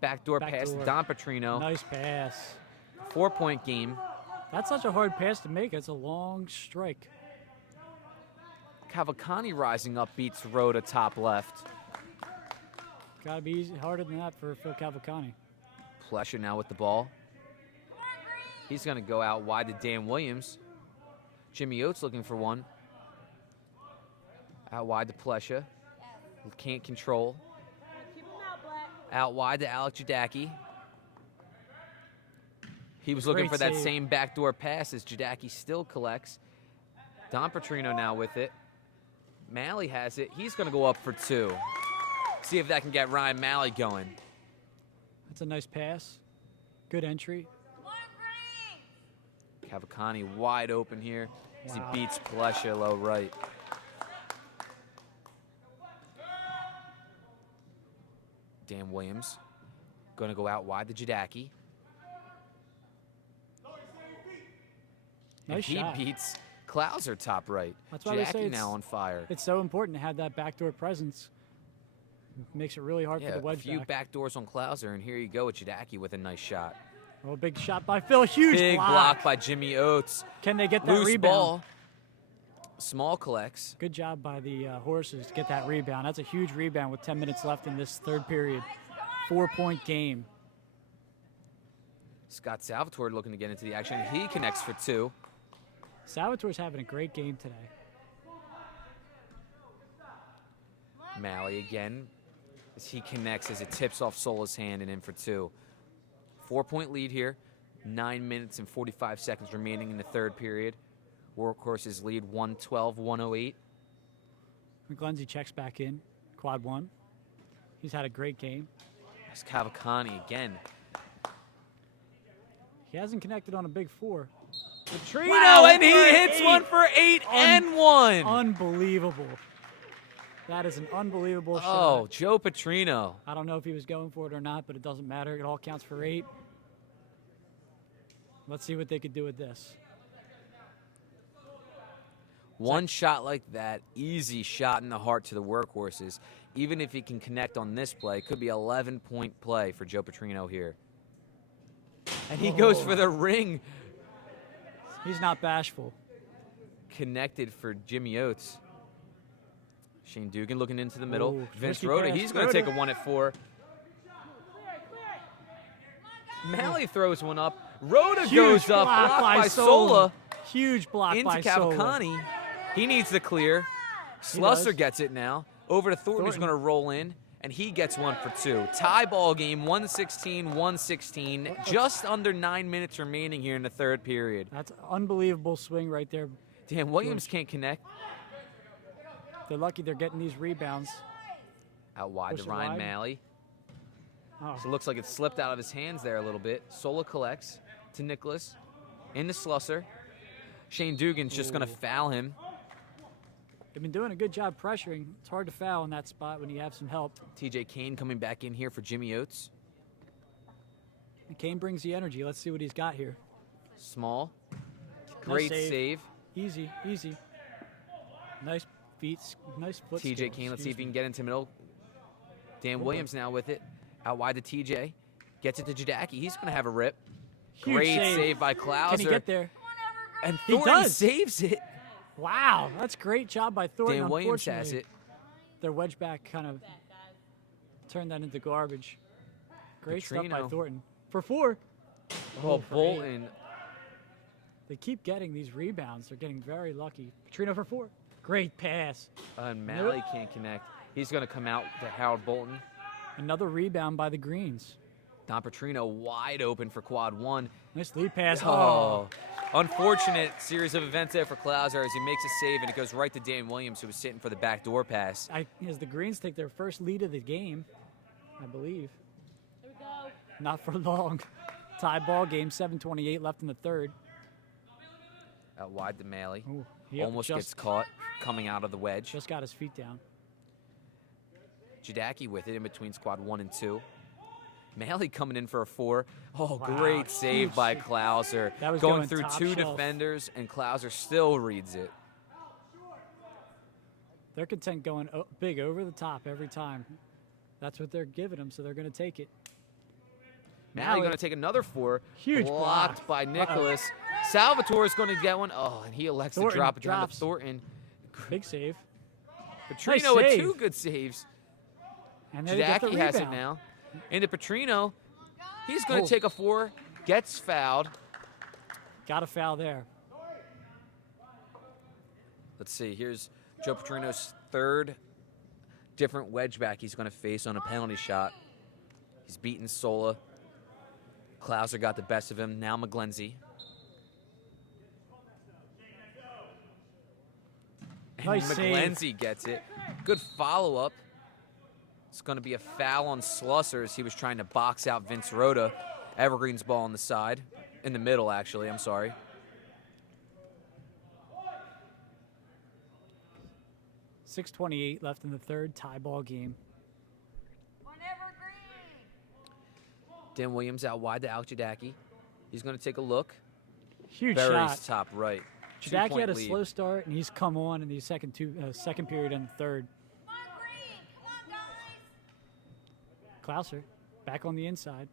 Backdoor pass to Backdoor. Don Petrino. Nice pass. 4-point game. That's such a hard pass to make. It's a long strike. Cavalcani rising up beats Rhoda top left. Gotta be easy, harder than that for Phil Cavalcani. Plesha now with the ball. He's going to go out wide to Dan Williams. Jimmy Oates looking for one. Out wide to Plesha. Can't control. Keep him out, Black. Out wide to Alec Jadaki. He was looking Great for that save. same backdoor pass as Jadaki still collects. Don Petrino now with it. Malley has it. He's going to go up for 2. See if that can get Ryan Malley going. That's a nice pass. Good entry. Come on, Green. Cavalcani wide open here as Wow. he beats Plesha low right. Dan Williams going to go out wide to Jadaki. And Nice he shot. beats Klauser top right. That's why they say Jadaki it's- now on fire. It's so important to have that backdoor presence. Makes it really hard Yeah, for the a wedge few back. backdoors on Klauser, and here you go with Jadaki with a nice shot. Oh, big shot by Phil. Huge Big block. block by Jimmy Oates. Can they get that Loose rebound? ball. Small collects. Good job by the Horses to get that rebound. That's a huge rebound with 10 minutes left in this 3rd period. 4-point game. Scott Salvatore looking to get into the action. He connects for 2. Salvatore's having a great game today. Malley again, as he connects as it tips off Sola's hand and in for 2. 4-point lead here. 9 minutes and 45 seconds remaining in the third period. Workhorses lead 112-108. McGlenzie checks back in, quad 1. He's had a great game. That's Cavalcani again. He hasn't connected on a big 4. Petrino, Wow, and he for hits 8. one for 8 and 1. Unbelievable. That is an unbelievable shot. Oh, Joe Petrino. I don't know if he was going for it or not, but it doesn't matter. It all counts for 8. Let's see what they could do with this. One shot like that, easy shot in the heart to the Workhorses. Even if he can connect on this play, could be 11-point play for Joe Petrino here. And he goes for the ring. He's not bashful. Connected for Jimmy Oates. Shane Dugan looking into the middle. Ooh, Vince risky Rhoda, pass. he's going to take a 1 at 4. Malley throws one up. Rhoda goes up, blocked by Sola. Huge block Into by Sola. Cavalcani. He needs the clear. He Slusser does. gets it now. Over to Thornton, who's going to roll in, and he gets 1 for 2. Tie ball game, 116-116. Just under 9 minutes remaining here in the third period. That's an unbelievable swing right there. Dan Williams can't connect. They're lucky they're getting these rebounds. Out wide Push to it Ryan wide. Malley. Oh, So it looks like it slipped out of his hands there a little bit. Sola collects to Nicholas. Into Slusser. Shane Dugan's just going to foul him. they've been doing a good job pressuring. It's hard to foul in that spot when you have some help. TJ Kane coming back in here for Jimmy Oates. And Kane brings the energy. Let's see what he's got here. Small. Great save. Easy, easy. Nice feet, nice foot TJ skills, Kane, let's see if he excuse can get into middle. Dan Williams now with it. Out wide to TJ. Gets it to Jadaki. He's going to have a rip. Huge Great save. save by Klauser. Can he get there? And He Thornton does. saves it. Wow, that's great job by Thornton. Dan Williams has Unfortunately, it. their wedge back kind of turned that into garbage. Great stuff by Petrino. Thornton. For 4. Oh, for Bolton. They keep getting these rebounds. They're getting very lucky. Petrino for 4. Great pass. And Malley can't connect. He's going to come out to Howard Bolton. Another rebound by the Greens. Don Petrino wide open for quad 1. Nice lead pass. Oh, unfortunate series of events there for Klauser as he makes a save and it goes right to Dan Williams, who was sitting for the backdoor pass. As the Greens take their first lead of the game, I believe. Here we go. Not for long. Tie ball game, 7:28 left in the third. Out wide to Malley. Ooh, he Almost gets caught coming out of the wedge. Just got his feet down. Jadaki with it in between squad 1 and 2. Malley coming in for a 4. Oh, Wow, great save huge by save. Klauser. That was going going through top 2 shelf. defenders, and Klauser still reads it. They're content going big over the top every time. That's what they're giving them, so they're going to take it. Malley going to take another 4. Huge blocked block. by Nicholas. Salvatore is going to get one. Oh, and he elects Thornton to drop it down to drops. Thornton. Big save. Petrino with save. 2 good saves. And they get the Jadaki has it rebound. now. Into Petrino. He's going to Oh. take a 4. Gets fouled. Got a foul there. Let's see. Here's Joe Petrino's 3rd different wedge back he's going to face on a penalty shot. He's beaten Sola. Klauser got the best of him. Now McGlenzie. And Nice save. McGlenzie gets it. Good follow-up. It's going to be a foul on Slusser as he was trying to box out Vince Rhoda. Evergreen's ball on the side. In the middle, actually. I'm sorry. .6:28 left in the third. Tie ball game. One Evergreen. Dan Williams out wide to Al Jadaki. He's going to take a look. Huge Buries shot. top right. Jadaki 2-point had a lead. slow start, and he's come on in the second period and the third. Come on, Green. Come on, guys. Klauser back on the inside.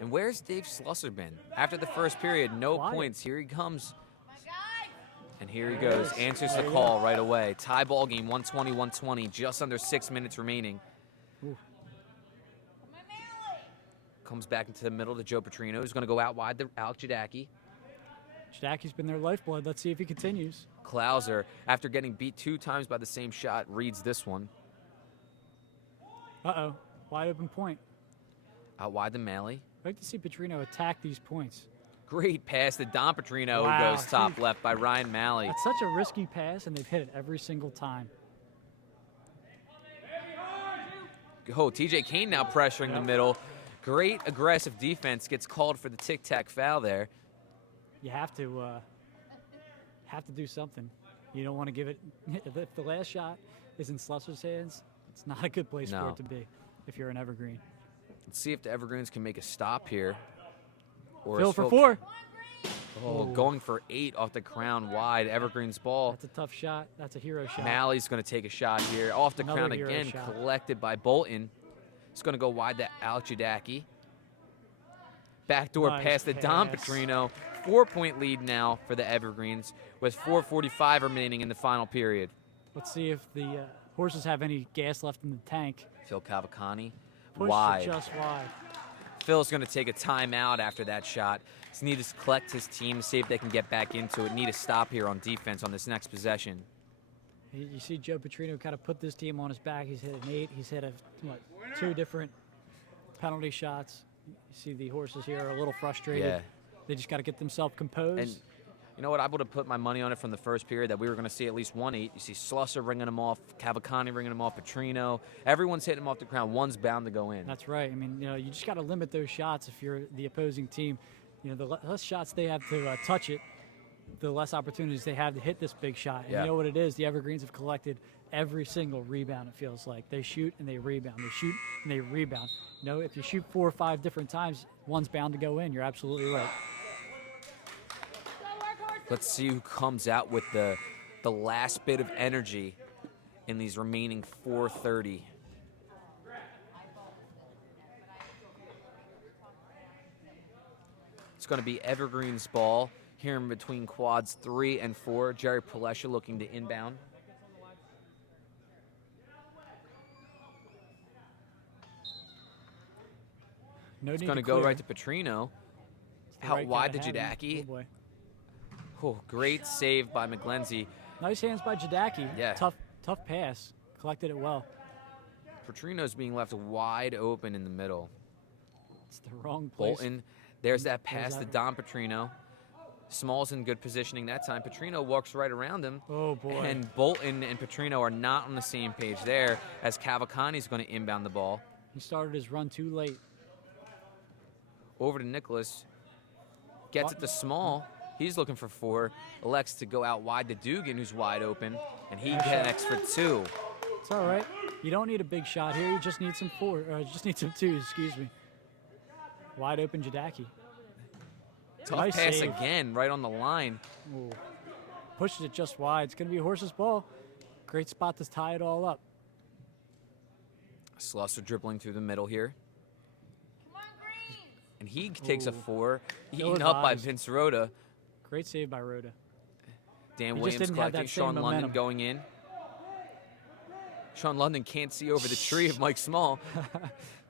And where's Dave Slusser been? After the first period, no Quiet. points. Here he comes. My guys. And here he goes. Answers There the you call right away. Tie ball game, 120-120. Just under 6 minutes remaining. My Malley. Comes back into the middle to Joe Petrino, who's going to go out wide to Alec Jadaki. Jadaki's been their lifeblood. Let's see if he continues. Klauser, after getting beat 2 times by the same shot, reads this one. Uh-oh. Wide open point. Out wide to Malley. I'd like to see Petrino attack these points. Great pass to Don Petrino, Wow, who goes top left by Ryan Malley. That's such a risky pass, and they've hit it every single time. Oh, TJ Kane now pressuring the middle. Great aggressive defense, gets called for the tic-tac foul there. You have to do something. You don't want to give it. If the last shot is in Slusser's hands, it's not a good place for it to be if you're an Evergreen. Let's see if the Evergreens can make a stop here. Or Phil is for 4. Oh, going for 8 off the crown wide. Evergreen's ball. That's a tough shot. That's a hero shot. Malley's going to take a shot here. Off the Another crown hero again, shot. collected by Bolton. It's going to go wide to Alec Jadaki. Backdoor Nice pass to Don pass. Petrino. 4-point lead now for the Evergreens with 4:45 remaining in the final period. Let's see if the horses have any gas left in the tank. Phil Cavalcani, Push wide. it just wide. Phil's going to take a timeout after that shot. Just need to collect his team, see if they can get back into it. Need a stop here on defense on this next possession. You see Joe Petrino kind of put this team on his back. He's hit an 8. He's hit 2 different penalty shots. You see the horses here are a little frustrated. Yeah. They just got to get themselves composed. And you know what? I would have put my money on it from the first period that we were going to see at least 1-8. You see Slusser ringing them off, Cavalcani ringing them off, Petrino. Everyone's hitting them off the ground. One's bound to go in. That's right. I mean, you just got to limit those shots if you're the opposing team. The less shots they have to touch it, the less opportunities they have to hit this big shot. And Yeah. you know what it is? The Evergreens have collected every single rebound, it feels like. They shoot and they rebound. They shoot and they rebound. If you shoot 4 or 5 different times, one's bound to go in. You're absolutely right. Let's see who comes out with the last bit of energy in these remaining 4:30. It's going to be Evergreen's ball here in between quads 3 and 4. Jerry Palesha looking to inbound. It's going to go right to Petrino. Out wide to Jadaki. Oh boy. Oh, great save by McGlenzie. Nice hands by Jadaki. Yeah. Tough pass. Collected it well. Petrino's being left wide open in the middle. It's the wrong place. Bolton, there's that pass There's to that. Don Petrino. Small's in good positioning that time. Petrino walks right around him. Oh, boy. And Bolton and Petrino are not on the same page there as Cavalcani's going to inbound the ball. He started his run too late. Over to Nicholas. Gets it to Small. He's looking for 4. Elects to go out wide to Dugan, who's wide open. And he connects for 2. It's all right. You don't need a big shot here. You just need some 4. Just need some 2s, excuse me. Wide open Jadaki. Tough Nice pass save. again, right on the line. Ooh. Pushes it just wide. It's going to be a horse's ball. Great spot to tie it all up. Slusser dribbling through the middle here. Come on, Greens. And he takes a Ooh. 4. Eaten up by advised. Vince Rhoda. Great save by Rhoda. Dan He just Williams didn't have collecting. that same Sean London momentum. going in. Sean London can't see over the tree of Mike Small.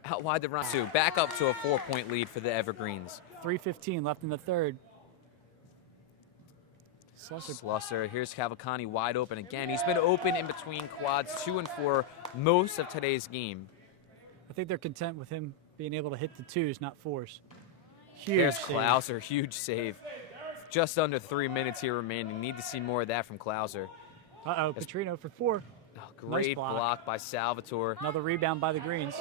Out wide to Ransu. Back up to a 4-point lead for the Evergreens. 3:15 left in the third. Slusser. Slusser. Here's Cavalcani wide open again. He's been open in between quads 2 and 4 most of today's game. I think they're content with him being able to hit the 2s, not 4s. Huge There's save. Klauser. Huge save. Just under 3 minutes here remaining. Need to see more of that from Klauser. Uh-oh, Petrino for 4. Oh, great block. block by Salvatore. Another rebound by the Greens.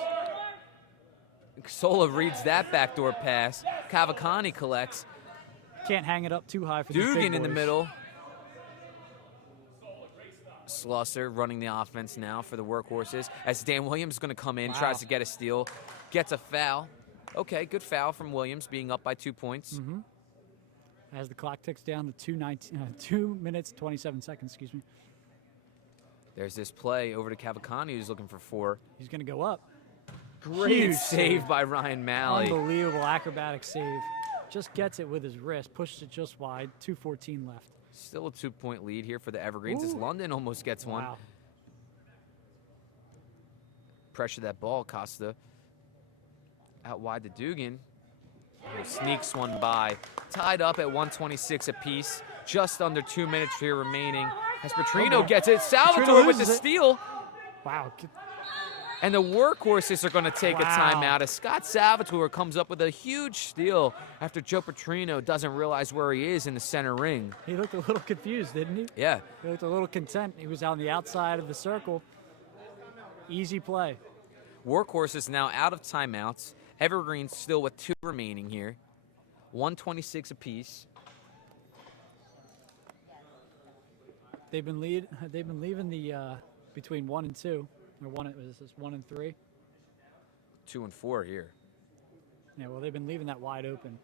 Sola reads that backdoor pass. Cavalcani collects. Can't hang it up too high for these big Dugan in the boys. middle. Slusser running the offense now for the Workhorses. As Dan Williams is going to come in, Wow. tries to get a steal. Gets a foul. Okay, good foul from Williams, being up by 2 points. Mm-hmm. As the clock ticks down to 2 minutes, 27 seconds, excuse me. There's this play over to Cavalcani, who's looking for 4. He's going to go up. Great Huge save by Ryan Malley. Unbelievable acrobatic save. Just gets it with his wrist, pushes it just wide. 2:14 left. Still a 2-point lead here for the Evergreens as Ooh. London almost gets one. Wow. Pressure that ball, Costa. Out wide to Dugan, who sneaks one by. Tied up at 126 apiece. Just under 2 minutes here remaining. As Petrino gets it. Salvatore with the steal. Wow. And the Workhorses are going to take a timeout as Scott Salvatore comes up with a huge steal after Joe Petrino doesn't realize where he is in the center ring. He looked a little confused, didn't he? Yeah. He looked a little content. He was on the outside of the circle. Easy play. Workhorses now out of timeouts. Evergreens still with 2 remaining here. 126 apiece. They've been leaving the between 1 and 2, or 1 and 3. 2 and 4 here. Yeah, well, they've been leaving that wide open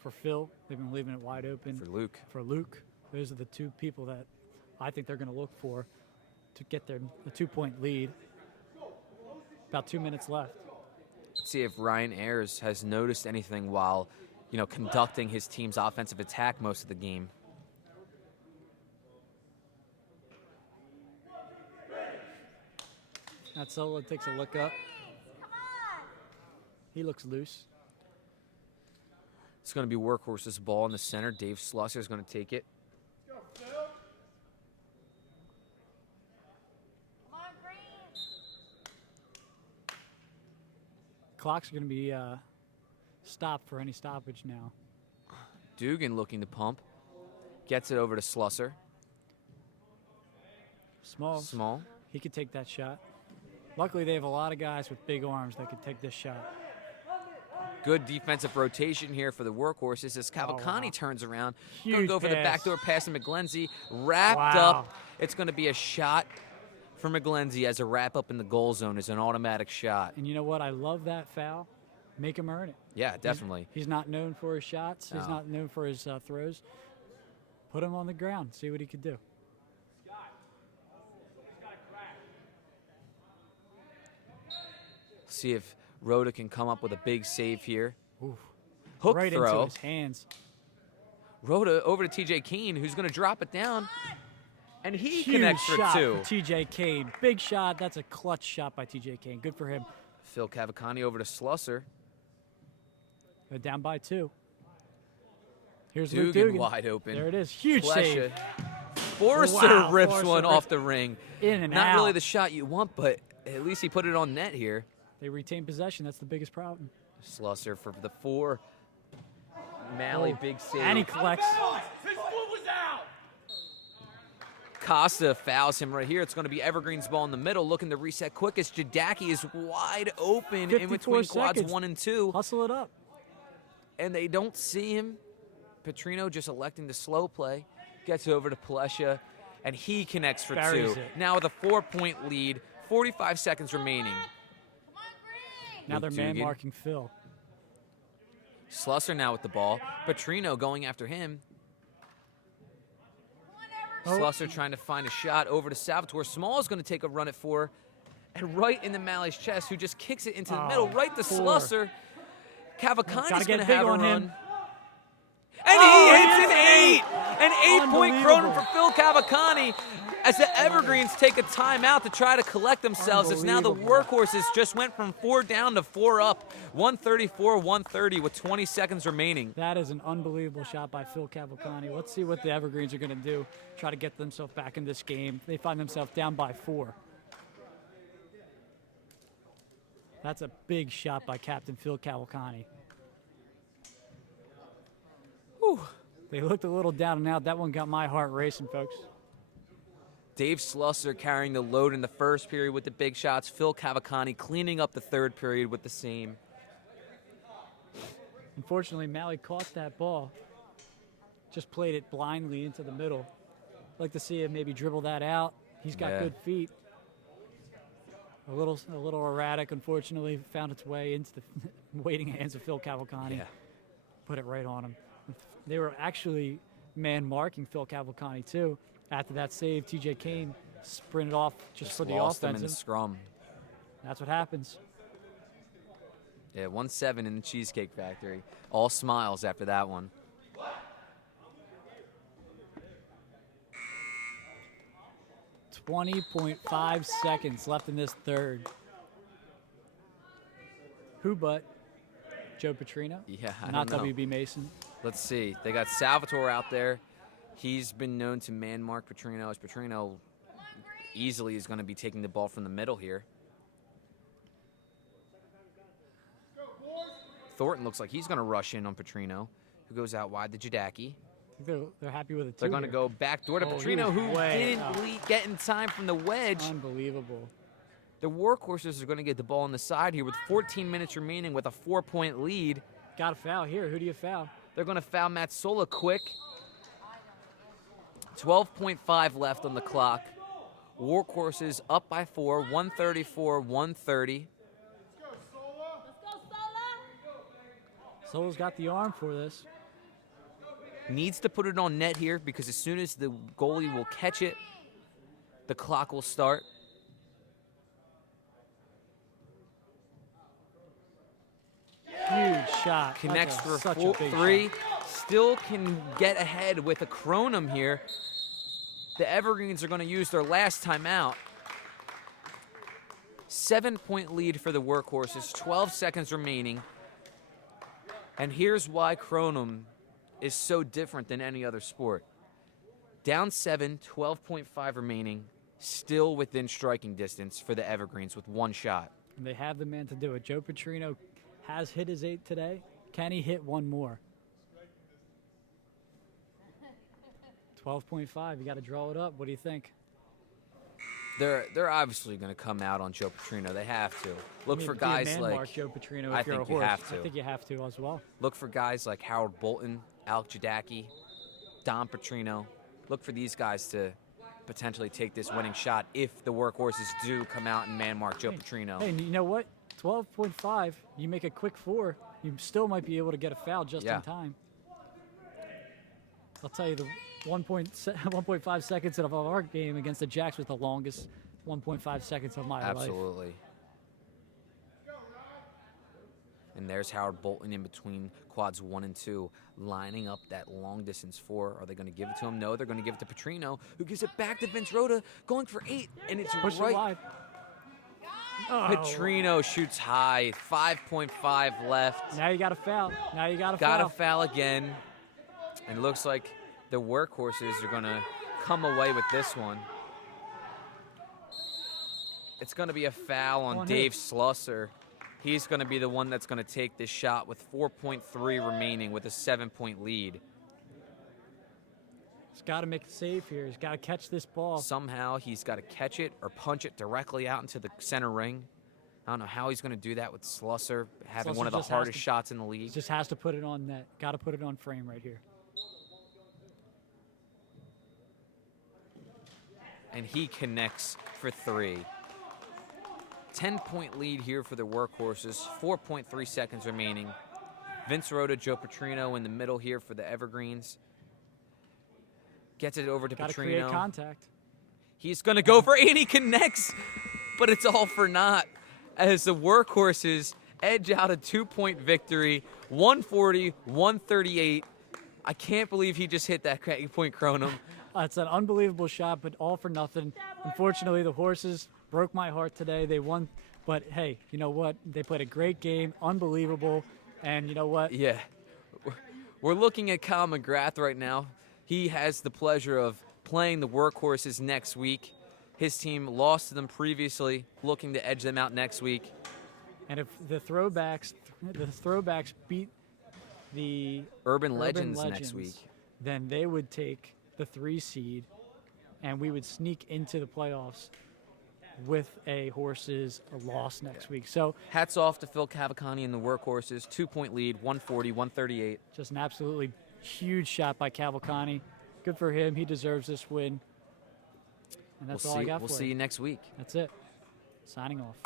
for Phil. They've been leaving it wide open For Luke. For Luke. Those are the 2 people that I think they're going to look for to get the 2-point lead. About 2 minutes left. Let's see if Ryan Ayers has noticed anything while, conducting his team's offensive attack most of the game. Solo takes a look up. He looks loose. It's going to be Workhorses' ball in the center. Dave Slusser is going to take it. Clock's going to be stopped for any stoppage now. Dugan looking to pump. Gets it over to Slusser. Small. He could take that shot. Luckily, they have a lot of guys with big arms that could take this shot. Good defensive rotation here for the Workhorses as Cavalcani turns around. Going to Huge go for the pass. backdoor pass to McGlenzie. Wrapped up. It's going to be a shot for McGlenzie as a wrap up in the goal zone is an automatic shot. And you know what? I love that foul. Make him earn it. Yeah, definitely. He's not known for his shots. No. He's not known for his throws. Put him on the ground. See what he could do. See if Rhoda can come up with a big save here. Oof. Hook right throw. into his hands. Rhoda over to TJ Kane, who's going to drop it down. And he Huge connects for shot 2. for TJ Kane. Big shot. That's a clutch shot by TJ Kane. Good for him. Phil Cavalcani over to Slusser. They're down by 2. Here's Dugan, Luke Dugan. wide open. There it is. Huge save. Forrester rips Forrester one ripped off the ring. in and Not out. really the shot you want, but at least he put it on net here. They retain possession. That's the biggest problem. Slusser for the 4. Malley, big save. And he collects. Costa fouls him right here. It's going to be Evergreen's ball in the middle, looking to reset quickest. Jadaki is wide open in 54 between quads seconds. 1 and 2. Hustle it up. And they don't see him. Petrino just electing to slow play. Gets over to Palesha, and he connects for Buries 2. it. Now with a 4-point lead, 45 seconds remaining. Now they're Luke man Dugan. marking Phil. Slusser now with the ball. Petrino going after him. Oh. Slusser trying to find a shot over to Salvatore. Small is going to take a run at 4. And right into Malley's chest, who just kicks it into the middle, right to 4. Slusser. Cavalcani's Gotta going get to big have a on run. him. And Oh, he he hits hits an 8! An 8-point Kronum Unbelievable. for Phil Cavalcani as the Evergreens take a timeout to try to collect themselves. As now the Unbelievable. Workhorses just went from 4 down to 4 up. 134-130 with 20 seconds remaining. That is an unbelievable shot by Phil Cavalcani. Let's see what the Evergreens are going to do. Try to get themselves back in this game. They find themselves down by 4. That's a big shot by Captain Phil Cavalcani. Whew. They looked a little down and out. That one got my heart racing, folks. Dave Slusser carrying the load in the first period with the big shots. Phil Cavalcani cleaning up the third period with the same. Unfortunately, Malley caught that ball. Just played it blindly into the middle. I'd like to see him maybe dribble that out. He's got good feet. A little erratic, unfortunately, found its way into the waiting hands of Phil Cavalcani. Yeah. Put it right on him. They were actually man marking Phil Cavalcani too. After that save, TJ Kane sprinted off just for the Lost them in the offensive. scrum. That's what happens. Yeah, 1-7 in the Cheesecake Factory. All smiles after that one. .5 seconds left in this third. Who but Joe Petrino? Yeah, I Not don't know. WB Mason. Let's see. They got Salvatore out there. He's been known to man mark Petrino, as Petrino easily is going to be taking the ball from the middle here. Thornton looks like he's going to rush in on Petrino, who goes out wide to Jadaki. They're happy with it, too. They're going to go back door to Oh, Petrino, he who was way didn't out. get in time from the wedge. Unbelievable. The Workhorses are going to get the ball on the side here with 14 minutes remaining with a 4-point lead. Got a foul here. Who do you foul? They're going to foul Matt Sola quick. 12.5 left on the clock. Workhorses up by 4, 134, 130. Let's go, Sola. Solo's got the arm for this. Needs to put it on net here because as soon as the goalie will catch it, the clock will start. Huge shot. Connects That's for such a big 3. shot. Still can get ahead with a Kronum here. The Evergreens are going to use their last timeout. 7-point lead for the Workhorses, 12 seconds remaining. And here's why Kronum is so different than any other sport. Down 7, 12.5 remaining, still within striking distance for the Evergreens with 1 shot. And they have the man to do it. Joe Petrino has hit his 8 today. Can he hit one more? 12.5. You got to draw it up. What do you think? They're obviously going to come out on Joe Petrino. They have to. Look for guys like Joe Petrino. I If you're think a you horse. have to. I think you have to as well. Look for guys like Howard Bolton, Alec Jadaki, Don Petrino. Look for these guys to potentially take this winning shot if the Workhorses do come out and man mark Joe Petrino. Hey, and you know what? 12.5. You make a quick 4. You still might be able to get a foul just in time. I'll tell you, the 1.5 seconds of our game against the Jacks was the longest 1.5 seconds of my life. Absolutely. And there's Howard Bolton in between quads 1 and 2, lining up that long distance 4. Are they going to give it to him? No, they're going to give it to Petrino, who gives it back to Vince Rhoda, going for 8, and it's Push it right. wide. Oh. Petrino shoots high, 5.5 left. Now you got a foul. Now you got a Got foul. a foul again. And it looks like the Workhorses are going to come away with this one. It's going to be a foul on Dave Slusser. He's going to be the one that's going to take this shot with 4.3 remaining with a 7-point lead. He's got to make a save here. He's got to catch this ball. Somehow he's got to catch it or punch it directly out into the center ring. I don't know how he's going to do that with Slusser having Slusser one of the just has hardest to- shots in the He league. just has to put it on net. Got to put it on frame right here. And he connects for 3. 10-point lead here for the Workhorses, 4.3 seconds remaining. Vince Rhoda, Joe Petrino in the middle here for the Evergreens. Gets it over to Got to Petrino. create contact. He's going to go for 8. He connects, but it's all for naught as the Workhorses edge out a 2-point victory, 140-138. I can't believe he just hit that point, Kronum. It's an unbelievable shot, but all for nothing. Unfortunately, the Horses broke my heart today. They won, but hey, you know what? They played a great game, unbelievable, and you know what? Yeah. We're looking at Kyle McGrath right now. He has the pleasure of playing the Workhorses next week. His team lost to them previously, looking to edge them out next week. And if the throwbacks beat the Urban Legends next week. then they would take the 3 seed, and we would sneak into the playoffs with a Horses loss next week. So Hats off to Phil Cavacani and the Workhorses. 2-point lead, 140-138. just an absolutely huge shot by Cavalcante. Good for him. He deserves this win. And that's all I got We'll for see you. you next week. That's it. Signing off.